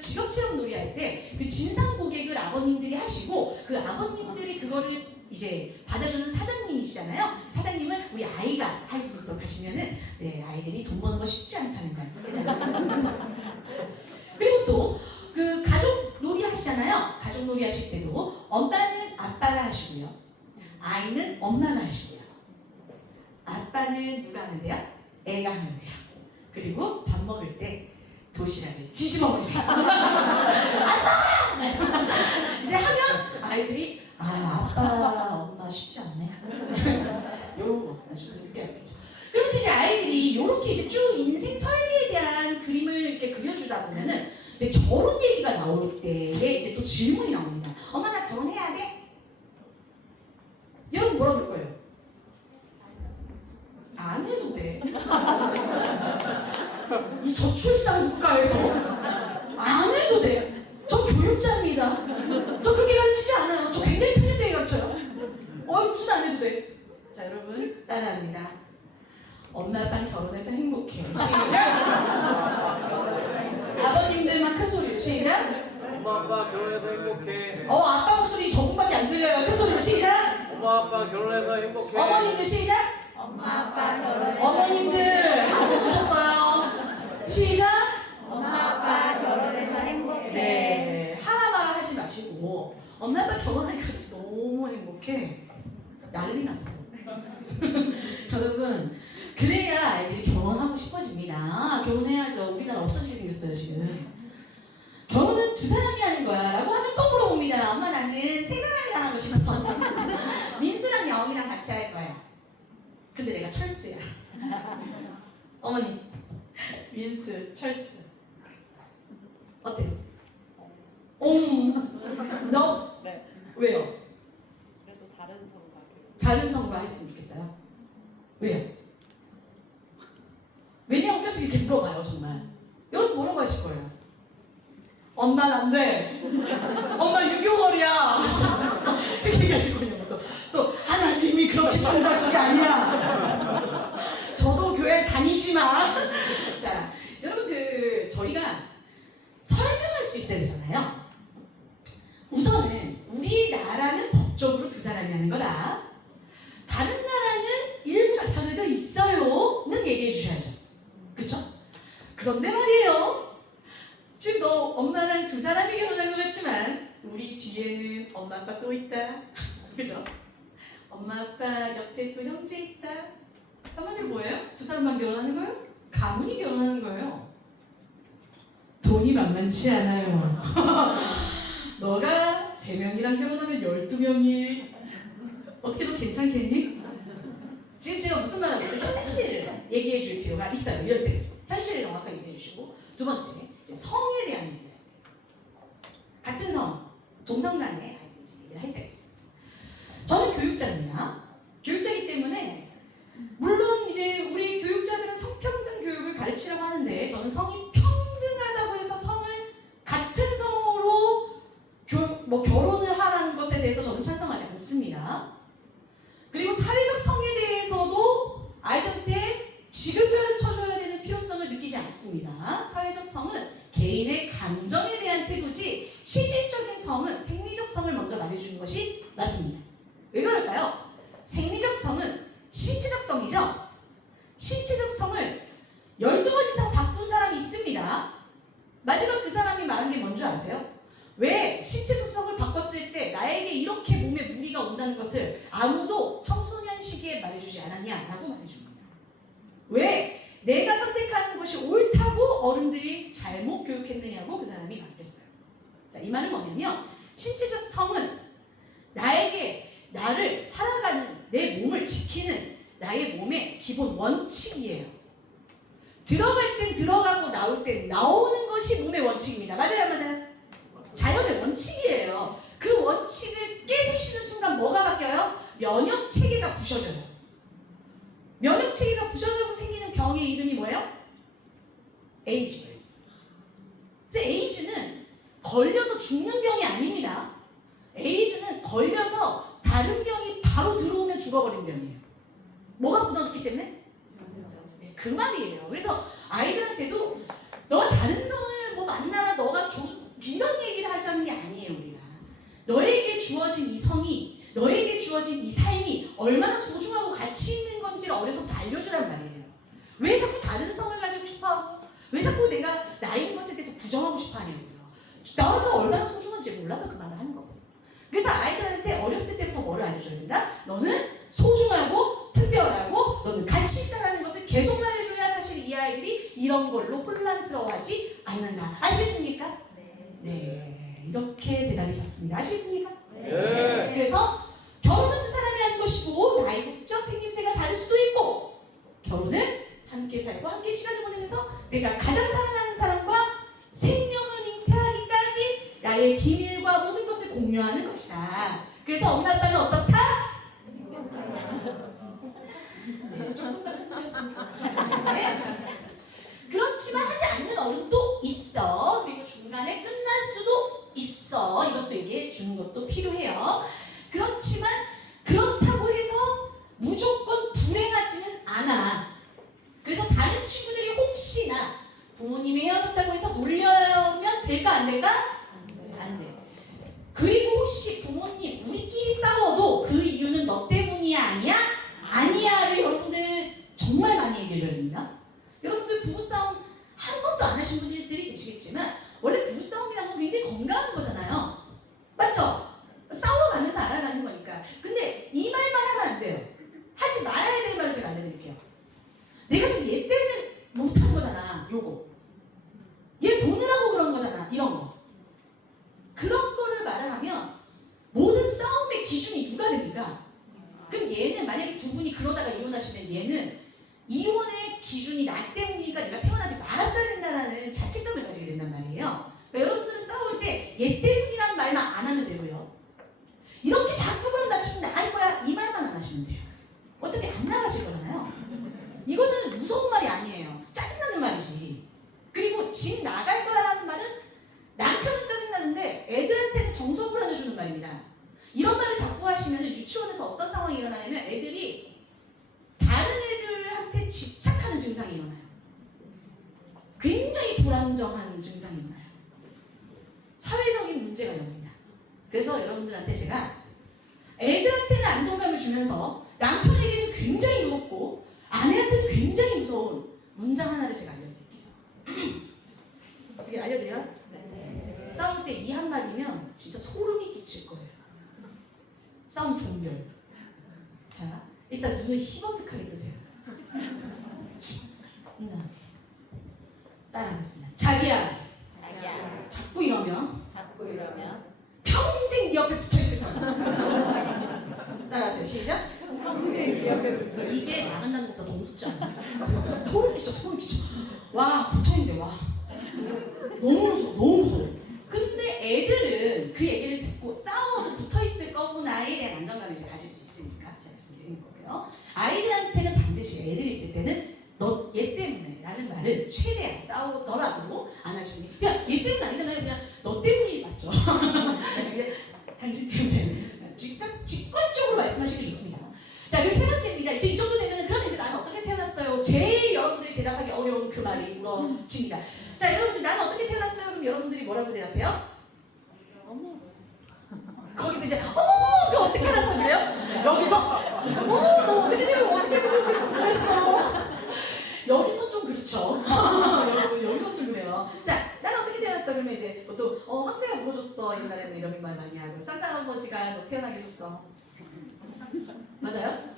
직업 체험 놀이 할 때 진상 고객을 아버님들이 하시고 아버님들이 그거를 이제 받아주는 사장님이시잖아요. 사장님을 우리 아이가 할 수 있도록 하시면은 네, 아이들이 돈 버는 거 쉽지 않다는 걸 깨달을 수 있습니다. 그리고 또 가족 놀이 하시잖아요. 가족 놀이 하실 때도 엄마는 아빠가 하시고요. 아이는 엄마가 하시고요. 아빠는 누가 하면 돼요? 애가 하면 돼요. 그리고 밥 먹을 때 도시락을 뒤집어 먹으세요. 이제 하면 아이들이 아빠, 엄마 쉽지 않네. 이런 거 나중에 그렇게 알겠죠. 그러면서 이제 아이들이 이렇게 이제 쭉 인생 설계에 대한 그림을 이렇게 그려주다 보면은 이제 결혼 얘기가 나올 때에 이제 또 질문이 나옵니다. 엄마 나 결혼해야 돼? 여러분 뭐라 그럴 거예요? 안 해도 돼. 이 저출산 국가에서 안 해도 돼. 저 교육자입니다. 저 그렇게 가르치지 않아요. 저 굉장히 편협되게 가르쳐요. 무슨 안 해도 돼. 자 여러분 따라합니다. 엄마 아빠는 결혼해서 행복해. 시작. 아버님들만 큰 소리로 시작. 엄마 아빠 결혼해서 행복해. 아빠 목소리 저분밖에 안 들려요. 큰 소리로 시작. 엄마 아빠 결혼해서 행복해. 어머님들 시작. 엄마 아빠 결혼해서 어머님들 한번 오셨어요. 시작. 엄마 아빠 결혼해서 행복해. 네, 하나만 하지 마시고 엄마 아빠 결혼하니까 너무 행복해. 난리 났어. 여러분 그래야 아이들이 결혼하고 싶어집니다. 결혼해야죠. 우리나라 없어지게 생겼어요 지금. 결혼은 두 사람이 하는 거야 라고 하면 또 물어봅니다. 엄마 나는 세 사람이랑 하고 싶어. 민수랑 영이랑 같이 할 거야. 근데 내가 철수야. 어머니 민수 철수 어때요? 너? 네. 왜요? 그래도 다른 성과. 다른 성과 했으면 좋겠어요. 왜요? 왜냐면 계속 이렇게 물어봐요 정말. 여러분 뭐라고 하실 거예요? 엄마는 안 돼. 엄마 유교월이야. 이렇게 얘기하시거든요. 또 하나님이 그렇게 창조하신 게 아니야. 저도 교회 다니지만 자 여러분 저희가 설명할 수 있어야 되잖아요. 우선은 우리나라는 법적으로 두 사람이 하는 거다. 다른 나라는 일부 갖춰져 있어요는 얘기해 주셔야죠. 그쵸? 그런데 말이에요. 지금 너 엄마랑 두 사람이 결혼한 것 같지만 우리 뒤에는 엄마 아빠 또 있다. 그죠? 엄마 아빠 옆에 또 형제 있다. 한마디로 뭐예요? 두 사람만 결혼하는 거예요? 가문이 결혼하는 거예요. 돈이 만만치 않아요. 너가 3명이랑 결혼하면 12명이 어떻게 너 괜찮겠니? 지금 제가 무슨 말을 하고 있죠? 현실을 얘기해 줄 필요가 있어요. 이럴 때 현실을 정확하게 얘기해 주시고 두 번째 이제 성에 대한 얘기를 할 때 같은 성, 동성 간에 얘기를 할 때가 있습니다. 저는 교육자입니다. 교육자이기 때문에 물론 이제 우리 교육자들은 성평등 교육을 가르치려고 하는데 저는 성이 평등하다고 해서 성을 같은 성으로 결혼을 하라는 것에 대해서 저는 찬성하지 않습니다. 그리고 사회적 성에 대해서도 아이들한테 지금 가르쳐줘야 되는 필요성을 느끼지 않습니다. 사회적 성은 개인의 감정에 대한 태도지 실질적인 성은 생리적 성을 먼저 말해주는 것이 맞습니다. 왜 그럴까요? 생리적 성은 신체적 성이죠. 신체적 성을 12번 이상 바꾼 사람이 있습니다. 마지막 그 사람이 말한 게 뭔지 아세요? 왜 신체적 성을 바꿨을 때 나에게 이렇게 몸에 나온다는 것을 아무도 청소년 시기에 말해주지 않았냐라고 말해줍니다. 왜? 내가 선택하는 것이 옳다고 어른들이 잘못 교육했느냐고 그 사람이 말했어요. 자, 이 말은 뭐냐면 신체적 성은 나를 살아가는 내 몸을 지키는 나의 몸의 기본 원칙이에요. 들어갈 땐 들어가고 나올 땐 나오는 것이 몸의 원칙입니다. 맞아요, 맞아요? 자연의 원칙이에요. 그 원칙을 깨부시는 순간 뭐가 바뀌어요? 면역 체계가 부셔져요. 면역 체계가 부셔져서 생기는 병의 이름이 뭐예요? 에이즈. 그래서 에이즈는 걸려서 죽는 병이 아닙니다. 에이즈는 걸려서 다른 병이 바로 들어오면 죽어버리는 병이에요. 뭐가 무너졌기 때문에? 네, 그 말이에요. 그래서 아이들한테도 너 다른 성을 뭐 만나라, 너가 이런 얘기를 하자는 게 아니에요. 우리가 너에게 주어진 이 성이, 너에게 주어진 이 삶이 얼마나 소중하고 가치 있는 건지를 어려서부터 알려주란 말이에요. 왜 자꾸 다른 성을 가지고 싶어? 왜 자꾸 내가 나인 것에 대해서 부정하고 싶어 하냐고요. 나가 얼마나 소중한지 몰라서 그 말을 하는 거거든요. 그래서 아이들한테 어렸을 때부터 뭐를 알려줘야 된다? 너는 소중하고 특별하고 너는 가치 있다는 것을 계속 말해줘야 사실 이 아이들이 이런 걸로 혼란스러워하지 않는다. 아시겠습니까? 네, 이렇게 대답이 잡습니다. 아시겠습니까? 네. 그래서 결혼은 두 사람이 하는 것이고 나이 국적 생김새가 다를 수도 있고 결혼은 함께 살고 함께 시간을 보내면서 내가 가장 사랑하는 사람과 생명을 잉태하기까지 나의 비밀과 모든 것을 공유하는 것이다. 그래서 엄마 아빠는 어떻다? 네, 조금 더 큰 소리 했으면 좋겠어요. 네. 그렇지만 하지 않는 어른도 있어. 그리고 중간에 끝날 수도 있어. 이것도 얘기해 주는 것도 필요해요. 그렇지만 그렇다고 해서 무조건 불행하지는 않아. 그래서 다른 친구들이 혹시나 부모님이 헤어졌다고 해서 놀려면 될까 안 될까? 안 돼. 그리고 혹시 부모님 우리끼리 싸워도 그 이유는 너 때문이야 아니야? 아니야를 여러분들 정말 많이 얘기해 줘야 됩니다. 여러분들 부부싸움 한 번도 안 하신 분들이 계시겠지만 원래 부부싸움이란 건 굉장히 건강한 거잖아요. 맞죠? 싸워가면서 알아가는 거니까. 근데 이 말만 하면 안 돼요. 하지 말아야 될 말을 제가 알려드릴게요. 내가 지금 얘 때문에 못한 거잖아. 요거. 얘 보느라고 그런 거잖아. 이런 거. 그런 거를 말을 하면 모든 싸움의 기준이 누가 됩니까? 그럼 얘는 만약에 두 분이 그러다가 이혼하시면 얘는 이혼의 기준이 나 때문이니까 내가 태어나지 말았어야 된다는 자책감을 가지게 된단 말이에요. 그러니까 여러분들은 싸울 때 얘 때문이라는 말만 안 하면 되고요. 이렇게 자꾸 그럼 나 진짜 나갈 거야 이 말만 안 하시면 돼요. 어차피 안 나가실 거잖아요. 이거는 무서운 말이 아니에요. 짜증나는 말이지. 그리고 집 나갈 거야라는 말은 남편은 짜증나는데 애들한테는 정서 불안해주는 말입니다. 이런 말을 자꾸 하시면 유치원에서 어떤 상황이 일어나냐면 애들이 다른 애들한테 집착하는 증상이 일어나요. 굉장히 불안정한 증상이 일어나요. 사회적인 문제가 일어납니다. 그래서 여러분들한테 제가 애들한테는 안정감을 주면서 남편에게는 굉장히 무섭고 아내한테는 굉장히 무서운 문장 하나를 제가 알려드릴게요. 어떻게 알려드려요? 네. 싸울 때 이 한마디면 진짜 소름이 끼칠 거예요. 싸움 종결. 자, 일단 눈을 희번뜩하게 뜨세요. 따라하겠습니다. 자기야, 자꾸 이러면 자꾸 이러면 평생 네 옆에 붙어있을 거야. 따라하세요. 시작. 평생 기억에 붙어. 이게 나간다는 것보다 더 무섭지 않아요? 소름 끼쳐, 소름 끼쳐. 와, 붙어있는데, 와. 너무 무서워, 너무 무서워. 근데 애들은 그 얘기를 듣고 싸워도 붙어있을 거구나에 대한 안정감을 이제 가질 수 있으니까 제가 말씀드리는 거고요. 아이들한테는 반드시 애들이 있을 때는 너 얘 때문에 라는 말을 최대한 싸우더라도 안 하시는. 그냥 얘 때문 아니잖아요. 그냥 너 때문이 맞죠. 그냥 당신 때문에 직관적으로 말씀하시기 좋습니다. 자, 그리고 세 번째입니다. 이제 이 정도 되면은 그럼 이제 나는 어떻게 태어났어요? 제일 여러분들이 대답하기 어려운 그 말이 물어집니다. 자, 여러분들 나는 어떻게 태어났어요? 그럼 여러분들이 뭐라고 대답해요? 거기서 이제 그거 어떻게 알았어 그래요? 여기서 너 어떻게 되고 어떻게 그랬어? 여기서 좀 그렇죠. 여러분 여기서 좀 그래요. 자, 나는 어떻게 태어났어? 그러면 이제 보통 황새가 물어줬어. 옛날에는 이런 말 많이 하고 산타 할아버지가 너 태어나게 해줬어. 맞아요?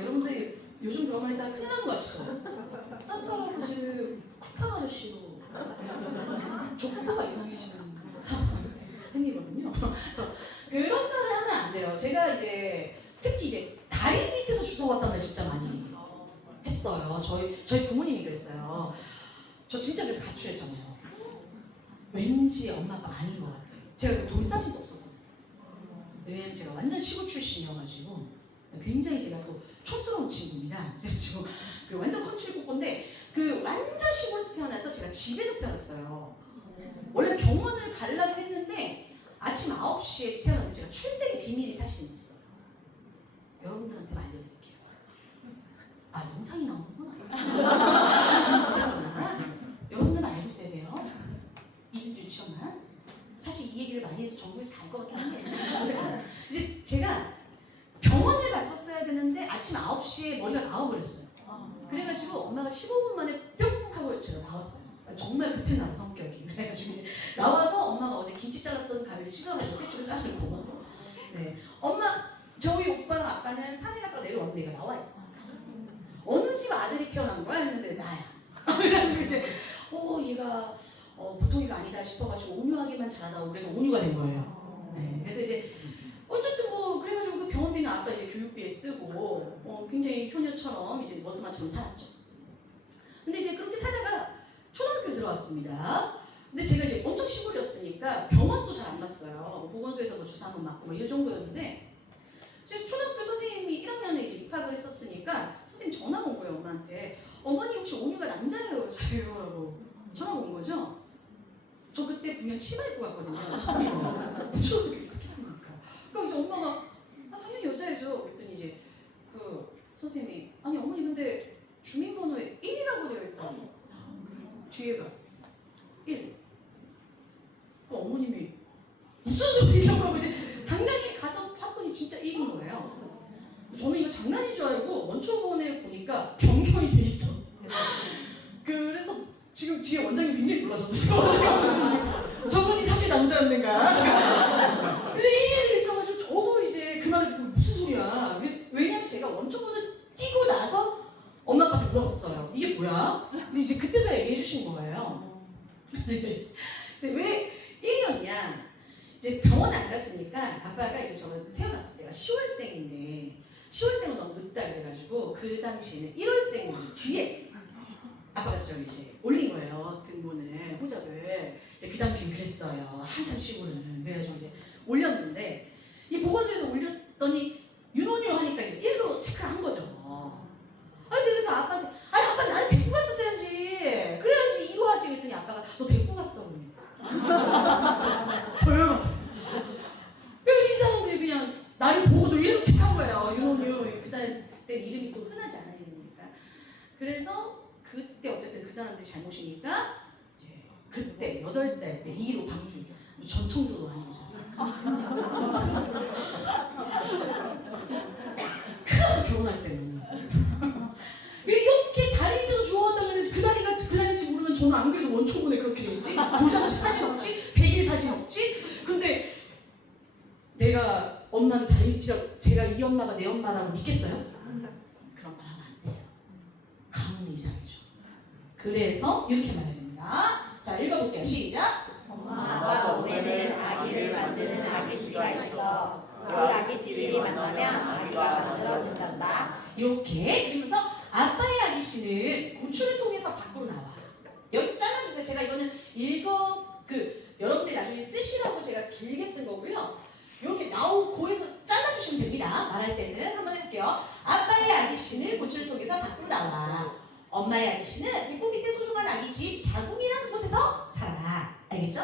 여러분들 요즘 그런 말 했다가 큰일 나는 거 아시죠? 산타 할아버지 쿠팡 아저씨로 족보가 이상해지는 상황이 생기거든요. 그래서 그런 말을 하면 안 돼요. 제가 이제 특히 이제 다리 밑에서 주워왔다는 말 진짜 많이 했어요. 저희 부모님이 그랬어요. 저 진짜 그래서 가출했잖아요. 왠지 엄마 아빠가 아닌 것 같아요. 제가 돌사진도 없었거든요. 왜냐면 제가 완전 시골 출신이어가지고 굉장히 제가 또 촌스러운 친구입니다. 그래가지고 그 완전 컨출국건데 그 완전 시골에서 태어나서 제가 집에서 태어났어요. 원래 병원을 가려고 했는데 아침 9시에 태어났는데 제가 출생의 비밀이 사실 있어요. 여러분들한테만 알려드릴게요. 아, 영상이 나오는구나. 괜찮구나. 여러분들만 알고 있어야 돼요. 이준준 시험만. 사실 이 얘기를 많이 해서 정부에서 다 알 것 같긴 한데. 이제 제가 병원을 갔었어야 되는데 아침 9시에 머리가 나와버렸어요. 그래가지고 엄마가 15분 만에 뿅 하고 제가 나왔어요. 정말 급했나 봐, 성격이. 그래가지고 이제 나와서 엄마가 어제 김치 잘랐던 가위를 씻어가지고 대추를 자르고, 네, 엄마 저희 오빠랑 아빠는 산에 갔다가 내려왔는데 얘가 나와 있어. 어느 집 아들이 태어난 거야? 했는데 나야. 그래가지고 이제 얘가 보통이가 아니다 싶어가지고 온유하게만 자라다가 그래서 온유가 된 거예요. 네, 그래서 이제 어쨌든 뭐 그래가지고 그 병원비는 아빠 이제 교육비에 쓰고 굉장히 효녀처럼 이제 머스마처럼 살았죠. 근데 이제 그렇게 살다가 초등학교에 들어왔습니다. 근데 제가 이제 엄청 시골이었으니까 병원도 잘 안 갔어요. 보건소에서 뭐 주사 한번 맞고 뭐 이 정도였는데 이제 초등학교 선생님이 1학년에 이제 입학을 했었으니까 선생님 전화가 온 거예요, 엄마한테. 어머니 혹시 온유가 남자예요, 여자예요? 라고 전화가 온 거죠. 저 그때 분명 치마 입고 갔거든요. 처음에. 초등학교 입학했으니까. 그러니까 이제 엄마가 당연히 여자애죠. 그랬더니 이제 그 선생님이 아니 어머니 근데 주민번호에 1이라고 되어 있다고. 뒤에가 1. 그 어머님이 무슨 소리냐고 하고 이제 당장에 가서 봤더니 진짜 1인 거예요. 저는 이거 장난인 줄 알고 원초본에 보니까 변경이 돼 있어. 그래서 지금 뒤에 원장님 굉장히 놀라셨어요. 저분이 사실 남자였는가? 그래서 1이 있어가지고 저도 이제 그 말을 듣고 무슨 소리야. 왜냐면 제가 원초본을 띄고 나서 엄마 아빠한테 물어봤어요. 이게 뭐야? 근데 이제 그때서야 얘기해 주신 거예요. 이제 왜 1이었냐? 이제 병원에 안 갔으니까 아빠가 이제 저는 태어났을 때가 10월생인데 10월생은 너무 늦다 그래가지고 그 당시에는 1월생 뒤에 아빠가 저기 이제 올린 거예요. 등본을 호적을 이제 그 당시엔 그랬어요. 한참 시골은 그래가지고 이제 올렸는데 이 보건소에서 올렸더니 윤원유 하니까 이제 1로 체크를 한 거죠. 아니 그래서 아빠한테 아니 아빠 나를 데리고 갔었어야지. 그래야지 2로 하지. 그랬더니 아빠가 너 데리고 갔어. 더 열받아. 이 사람들이 그냥 나를 보고도 1로 체크한 거예요. 윤원유 그때 이름이 또 흔하지 않은 이름이니까. 그래서 그때 어쨌든 그 사람들이 잘못이니까 이제 그때 8살 때 2로 바뀐 전청조도 아니죠. 그래서 결혼할 때는 이렇게 다리 밑에서 주워왔다면 그 다리가 그 다리인지 모르면 저는 안 그래도 원초본에 그렇게 되겠지. 도장지 사진 없지, 100일 사진 없지. 근데 내가 엄마는 다리 밑이라고 제가 이 엄마가 내 엄마라고 믿겠어요? 그런 말 하면 안 돼요. 가문이 이상해져. 그래서 이렇게 말해야 됩니다. 자, 읽어볼게요. 시작. 엄마와 몸에는 아기를 만드는 아기씨가 있어. 그 아기씨끼리 만나면 아기가 만들어진단다. 이렇게 그러면서 아빠의 아기씨는 고추를 통해서 밖으로 나와. 여기서 잘라주세요. 제가 이거는 여러분들 나중에 쓰시라고 제가 길게 쓴 거고요. 이렇게 나오고 해서 잘라주시면 됩니다. 말할 때는 한번 해볼게요. 아빠의 아기씨는 고추를 통해서 밖으로 나와. 엄마의 아기씨는 이 꽃 밑에 소중한 아기 집 자궁이라는 곳에서 살아. 알겠죠?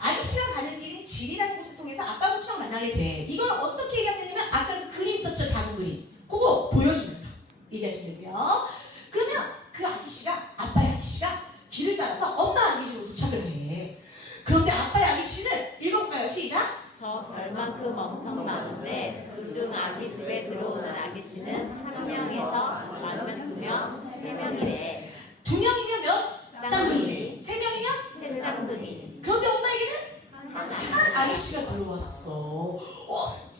아기씨가 가는 길인 질이라는 곳을 통해서 아빠 고추랑 만나게 돼. 이걸 어떻게 얘기하냐면 아까 그 그림 썼죠? 자궁 그림. 그거 보여주면서 얘기하시면 되고요. 그러면 그 아기씨가 아빠의 아기씨가 길을 따라서 엄마 아기씨로 도착을 해. 그런데 아빠의 아기씨는 읽어볼까요? 시작. 저 별만큼 엄청 많은데 그중 아기 집에 들어오는 아기씨는 한 명에서 많으면 2명, 3명이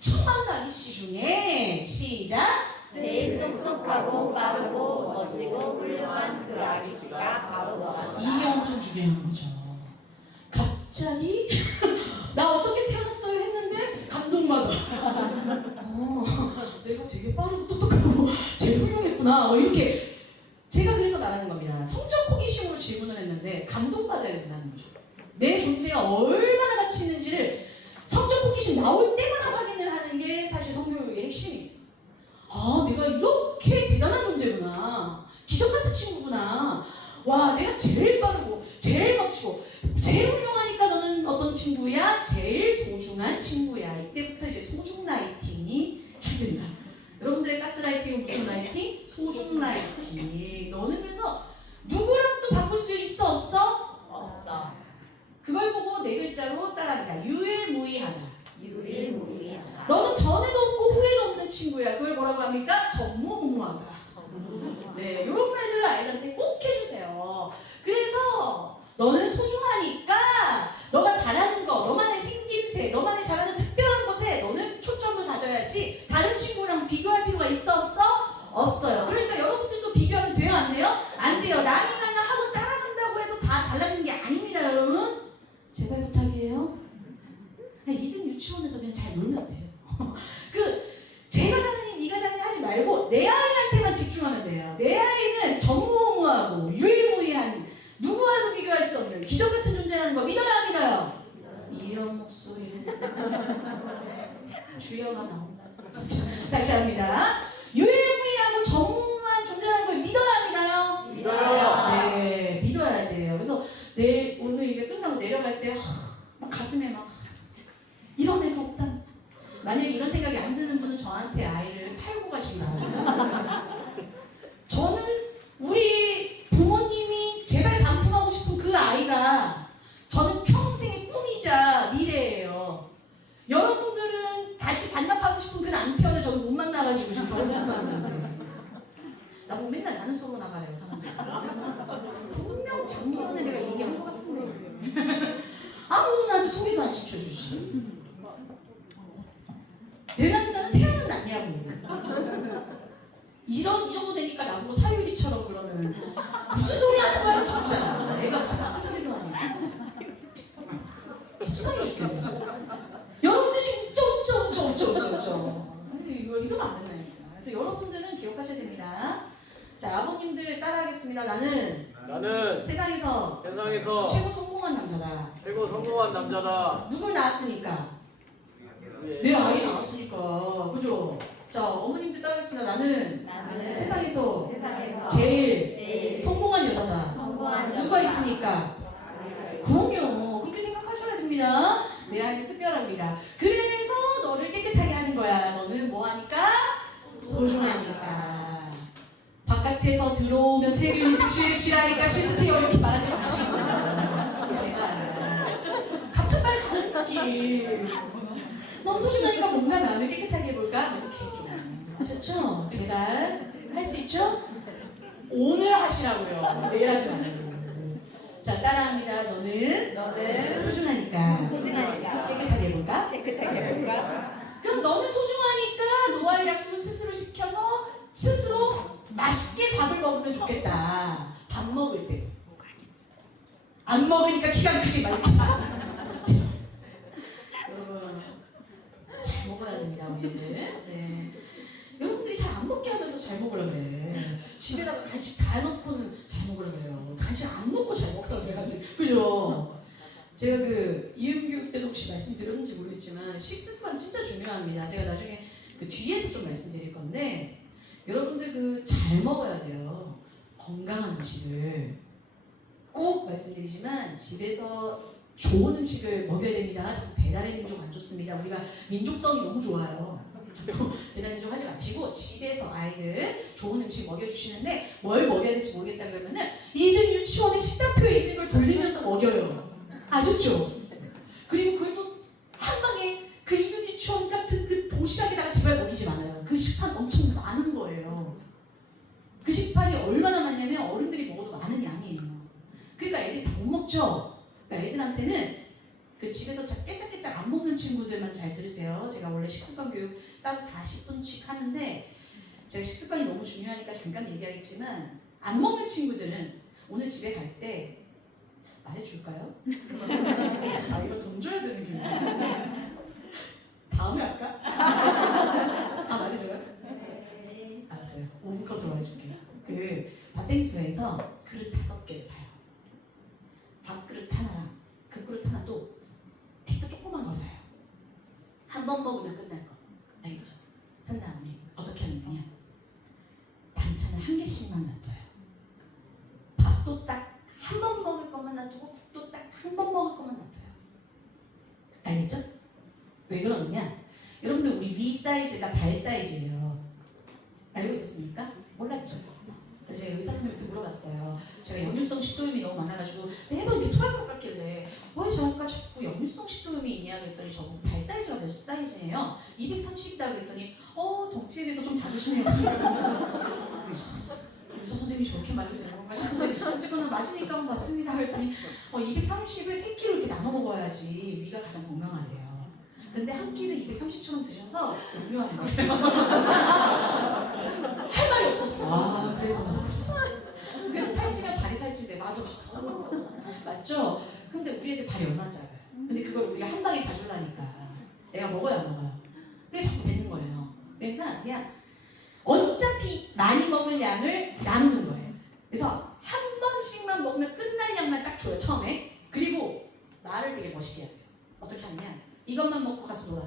천만 아저씨 중에 시작. 제일 똑똑하고 빠르고 멋지고 훌륭한 그 아기씨가 바로 너란다. 이게 엄청 중요한 거죠. 갑자기 나 어떻게 태어났어요 했는데 감동받아. 내가 되게 빠르고 똑똑하고 제일 훌륭했구나. 이렇게 제가 그래서 말하는 겁니다. 성적 호기심으로 질문을 했는데 감동받아야 된다는 거죠. 내 존재가 얼마나 가치 있는지를 성적 호기심 나올 때마다 확인을 하는 게 사실 성교육의 핵심이에요. 아, 내가 이렇게 대단한 존재구나. 기적 같은 친구구나. 와, 내가 제일 빠르고 제일 멋지고 제일 훌륭하니까 너는 어떤 친구야? 제일 소중한 친구야. 이때부터 이제 소중 라이팅이 시작된다. 여러분들의 가스라이팅은 무슨 라이팅? 소중 라이팅. 너는 그래서 누구랑 또 바꿀 수 있어? 없어? 없어. 그걸 보고 네 글자로 따라합니다. 유일무이하다. 유일무이하다. 너는 전에도 없고 후회도 없는 친구야. 그걸 뭐라고 합니까? 전무후무하다. 네, 이런 말들을 아이들한테 꼭 해주세요. 그래서 너는 소중하니까 너가 잘하는 거, 너만의 생김새, 너만의 잘하는 특별한 것에 너는 초점을 가져야지 다른 친구랑 비교할 필요가 있어? 없어? 없어요. 그러니까 여러분들도 비교하면 돼요? 안 돼요? 안 돼요. 남이 하나 하고 따라간다고 해서 다 달라지는 게 아닙니다, 여러분. 제발 부탁이에요. 2등 유치원에서 그냥 잘 놀면 돼요. 제가 잘하니 네가 잘하니 하지 말고 내 아이한테만 집중하면 돼요. 내 아이는 전무후무하고 유일무이한 누구와도 비교할 수 없는 기적 같은 존재라는 거 믿어요, 안 믿어요? 이런 목소리를 주여가 나온다. 다시 합니다. 유일무이하고 전무후무한 존재라는 걸 믿어요, 안 믿어요? 믿어요. 네, 믿어야 돼요. 그래서 오늘 이제 끝나고 내려갈 때 막 가슴에 막 이런 애가 없다면서. 만약에 이런 생각이 안 드는 분은 저한테 아이를 팔고 가시기 바랍니다. 저는 우리 부모님이 제발 반품하고 싶은 그 아이가 저는 평생의 꿈이자 미래예요. 여러분들은 다시 반납하고 싶은 그 남편을 저는 못 만나가지고 지금 결혼 못하고 있는데 나보고 맨날 나는 솔로 나가래요, 사람들. 분명 작년에 내가 얘기한 것 같은데 아무도 나한테 소개도 안 시켜주지. 내 남자는 태어는 났냐고. 이 정도 되니까 나보고 사유리처럼 그러는 무슨 소리 하는 거야 진짜. 애가 무슨 박스 소리도 아니고 속상해 죽겠네. 여러분들 진짜 어쩌 이거 이러면 안 된다니까. 그래서 여러분들은 기억하셔야 됩니다. 자, 아버님들 따라하겠습니다. 나는 세상에서 최고 성공한 남자다. 최고 성공한 남자다. 누굴 낳았으니까? 예. 내 아이 낳았으니까. 그죠? 자, 어머님들 따라하겠습니다. 나는 세상에서 제일 성공한 여자다. 누가 있으니까? 그럼요. 그렇게 생각하셔야 됩니다. 내 아이는 특별합니다. 그래서 너를 깨끗하게 하는 거야. 너는 뭐 하니까? 소중하니까. 바깥에서 들어오면 세균이 득실득실하니까 씻으세요. 이렇게 말하지 마시고. 제발. 같은 말 다른 느낌. 너무 소중하니까 뭔가 나를 깨끗하게 해볼까? 이렇게 좀. 아셨죠? 제발. 할 수 있죠? 오늘 하시라고요. 내일 하지 말고. 자, 따라합니다. 너는 소중하니까. 깨끗하게 해볼까? 그럼 너는 소중하니까 노아의 약속을 스스로 지켜서 스스로 맛있게 밥을 먹으면 좋겠다. 밥 먹을 때. 안 먹으니까 기가 막히지 말고. 여러분, 잘 먹어야 됩니다, 우리는. 네. 여러분들이 잘 안 먹게 하면서 잘 먹으라 그래. 집에다가 간식 다 넣고는 잘 먹으라 그래요. 간식 안 넣고 잘 먹으라 그래가지고. 그죠? 제가 이음교육 때도 혹시 말씀드렸는지 모르겠지만 식습관 진짜 중요합니다. 제가 나중에 뒤에서 좀 말씀드릴 건데 여러분들 잘 먹어야 돼요. 건강한 음식을 꼭 말씀드리지만 집에서 좋은 음식을 먹여야 됩니다. 자꾸 배달의 민족 안 좋습니다. 우리가 민족성이 너무 좋아요. 자꾸 배달 민족 하지 마시고 집에서 아이들 좋은 음식 먹여주시는데 뭘 먹여야 될지 모르겠다 그러면은 이들 유치원의 식단표에 있는 걸 돌리면서 먹여요. 아셨죠? 그리고 그걸 또 한 방에 이들 유치원 같은 도시락에다가 제발 먹이지 말아요. 그 식판 엄청 많은 거예요. 그 식판이 얼마나 많냐면 어른들이 먹어도 많은 양이에요. 그러니까 애들이 다 못 먹죠? 그러니까 애들한테는 그 집에서 깨짝깨짝 안 먹는 친구들만 잘 들으세요. 제가 원래 식습관 교육 따로 40분씩 하는데 제가 식습관이 너무 중요하니까 잠깐 얘기하겠지만 안 먹는 친구들은 오늘 집에 갈 때 말해줄까요? 아 이거 돈 줘야 되는 기분. 다음에 할까? 아 말해줘요? 알았어요. 5분 컷으로 말해줄게요. 그 밭땡수에서 그릇 5개를 사요. 밥그릇 하나랑 그 그릇 하나도 틱도 조그만 걸 사요. 한 번 먹으면 끝날 거. 알겠죠? 산 다음에 어떻게 하느냐? 반찬을 1개씩만 놔둬요. 밥도 딱 한 번 먹을 것만 놔두고 국도 딱 한 번 먹을 것만 놔둬요. 알겠죠? 왜 그러느냐? 여러분들 우리 위 사이즈가 발 사이즈예요. 알고 있었습니까? 몰랐죠? 그래서 제가 의사 선생님한테 물어봤어요. 제가 역류성 식도염이 너무 많아가지고 매번 이렇게 토할 것 같길래 왜 저가 자꾸 역류성 식도염이 있냐 그랬더니 저거 발 사이즈가 몇 사이즈예요? 230이다 그랬더니 덩치에 비해서 좀 작으시네요. 의사 선생님이 저렇게 말해도 되는 건가 싶은데 어쨌거나 맞으니까 한번 봤습니다 그랬더니 230을 3끼로 이렇게 나눠 먹어야지 위가 가장 건강하대요. 근데 한 끼를 230처럼 드셔서 역류하는 거예요. 할 말이 없었어. 그래서 살찌면 발이 살찐대. 맞아. 맞죠? 근데 우리 애들 발이 얼마나 작아요. 근데 그걸 우리가 한 방에 다 주려니까 애가 먹어야 안 먹어요. 그게 자꾸 뱉는 거예요. 그러니까 그냥 어차피 많이 먹을 양을 나누는 거예요. 그래서 한 번씩만 먹으면 끝날 양만 딱 줘요 처음에. 그리고 말을 되게 멋있게 해야 돼요. 어떻게 하냐? 이것만 먹고 가서 놀아.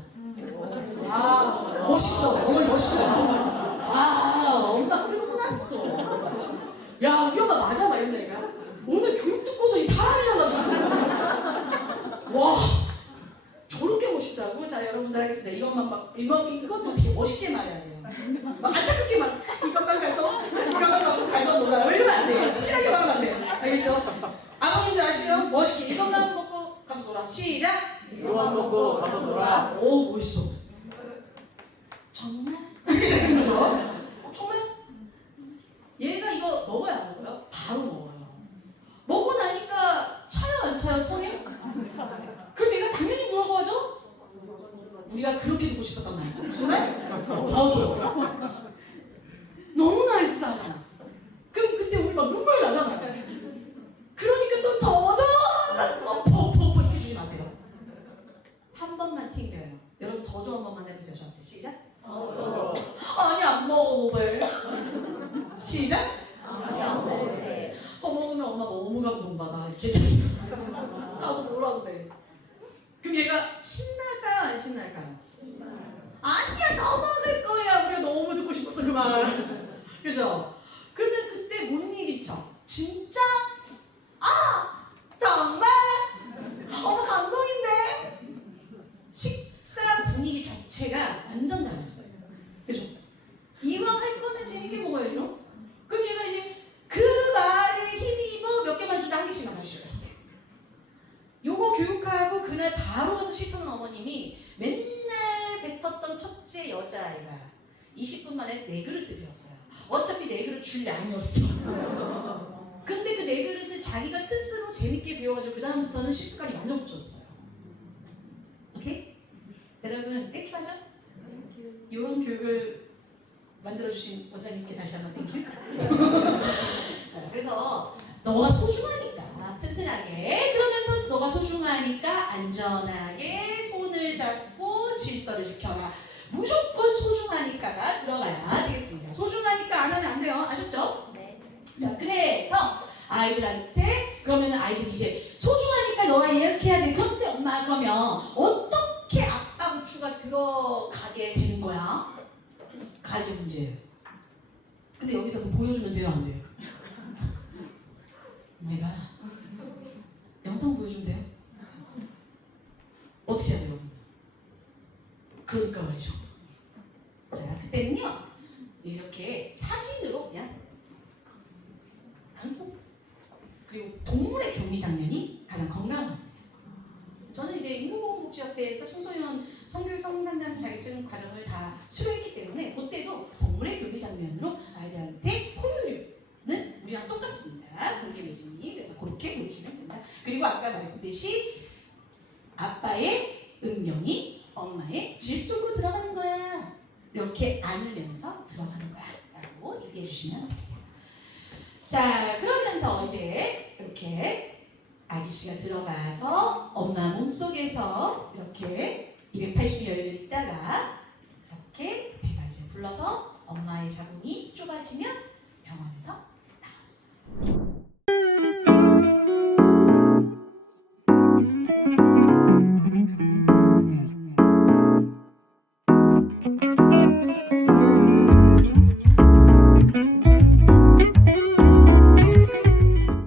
와 멋있죠? 어머니 멋있죠? 와 엄마 끝났어. 야 우리 엄마 맞아 막 이런다니까. 오늘 교육 듣고도 이 사람이 달라졌어. 와 저렇게 멋있다고? 자 여러분들 하겠습니다. 이것도 되게 멋있게 말해야 돼요. 막 안타깝게만 이것만 가서 놀아. 왜 이러면 안 돼요. 치실하게 말하면 안 돼요. 알겠죠? 아버님들 아시죠? 멋있게 이것만 먹고 가서 놀아. 시작! 이거만 먹고 가서 놀아. 오 멋있어. 정말? 이렇게 되는 거죠? 정말? 얘가 이거 먹어야 안 먹어요? 바로 먹어요. 먹고 나니까 차요 안 차요 손이? 그럼 얘가 당연히 뭐라고 하죠? 우리가 그렇게 듣고 싶었단 말이야. 무슨 말? 봐줘요. 너무나 알싸하잖아. 그럼 그때 우리 막 눈물 나잖아. 그러니까 또 더 좋았어. 퍽퍽퍽 이렇게 주지 마세요. 한 번만 튕겨요. 여러분 더 줘 한 번만 해보세요. 저한테 시작. 아니 안 먹어도 돼. 시작. 아니 안 먹어도 돼. 더 먹으면 엄마 너무 감동받아. 이렇게 얘기해서 가서 놀아도 돼. 그럼 얘가 신날까요? 안 신날까요? 아니야 더 먹을 거야. 우리가 너무 듣고 싶었어 그 말. 그죠? 그러면 그때 못 이기죠. 진짜? 아 정말? 어머 감동인데? 식사 분위기 자체가 완전 달라져요. 그죠? 이왕 할 거면 재밌게 먹어야죠. 그럼 얘가 이제 그 말에 힘입어 몇 개만 주다 한 개씩만 마셔요. 요거 교육하고 그날 바로 가서 실천한 어머님이 맨날 뱉었던 첫째 여자아이가 20분 만에 4그릇을 배웠어요. 어차피 4그릇 줄 양이었어. 근데 그 4그릇을 자기가 스스로 재밌게 배워가지고 그 다음부터는 실습관이 완전 붙여졌어요. 오케이? 여러분 땡큐하죠? 이런 교육을 만들어주신 원장님께 다시 한번 땡큐. 자, 그래서 너가 소중하니까 튼튼하게 그러면서 너가 소중하니까 안전하게 손을 잡고 질서를 지켜라. 무조건 소중하니까가 들어가야 되겠습니다. 소중하니까 안 하면 안 돼요. 아셨죠? 네. 자, 그래서 아이들한테 그러면 아이들이 이제 소중하니까 너가 이렇게 해야 돼. 그런데 엄마 그러면 어떻게 아빠 부추가 들어가게 되는 거야? 가지 문제예요. 근데 여기서 그럼 보여주면 돼요, 안 돼요? 내가 영상 보여주면 돼요? 어떻게 해야 돼요? 그러니까 말이죠. 자, 그때는요 이렇게 사진으로 그냥 안고 그리고 동물의 격리 장면이 가장 건강합니다. 저는 이제 인구보건복지협회에서 청소년 성교육 성상담 자격증 과정을 다 수료했기 때문에 그때도 동물의 격리 장면으로 아이들한테 포유류는 우리랑 똑같습니다. 공개 매진이. 그래서 그렇게 보여주면 된다. 그리고 아까 말했듯이 아빠의 음경이 엄마의 질 속으로 들어가는 거야. 이렇게 안으면서 들어가는 거야 라고 얘기해 주시면 돼요. 자, 그러면서 이제 이렇게 아기씨가 들어가서 엄마 몸속에서 이렇게 280여일 있다가 이렇게 배가 이제 불러서 엄마의 자궁이 좁아지면 병원에서 나왔어.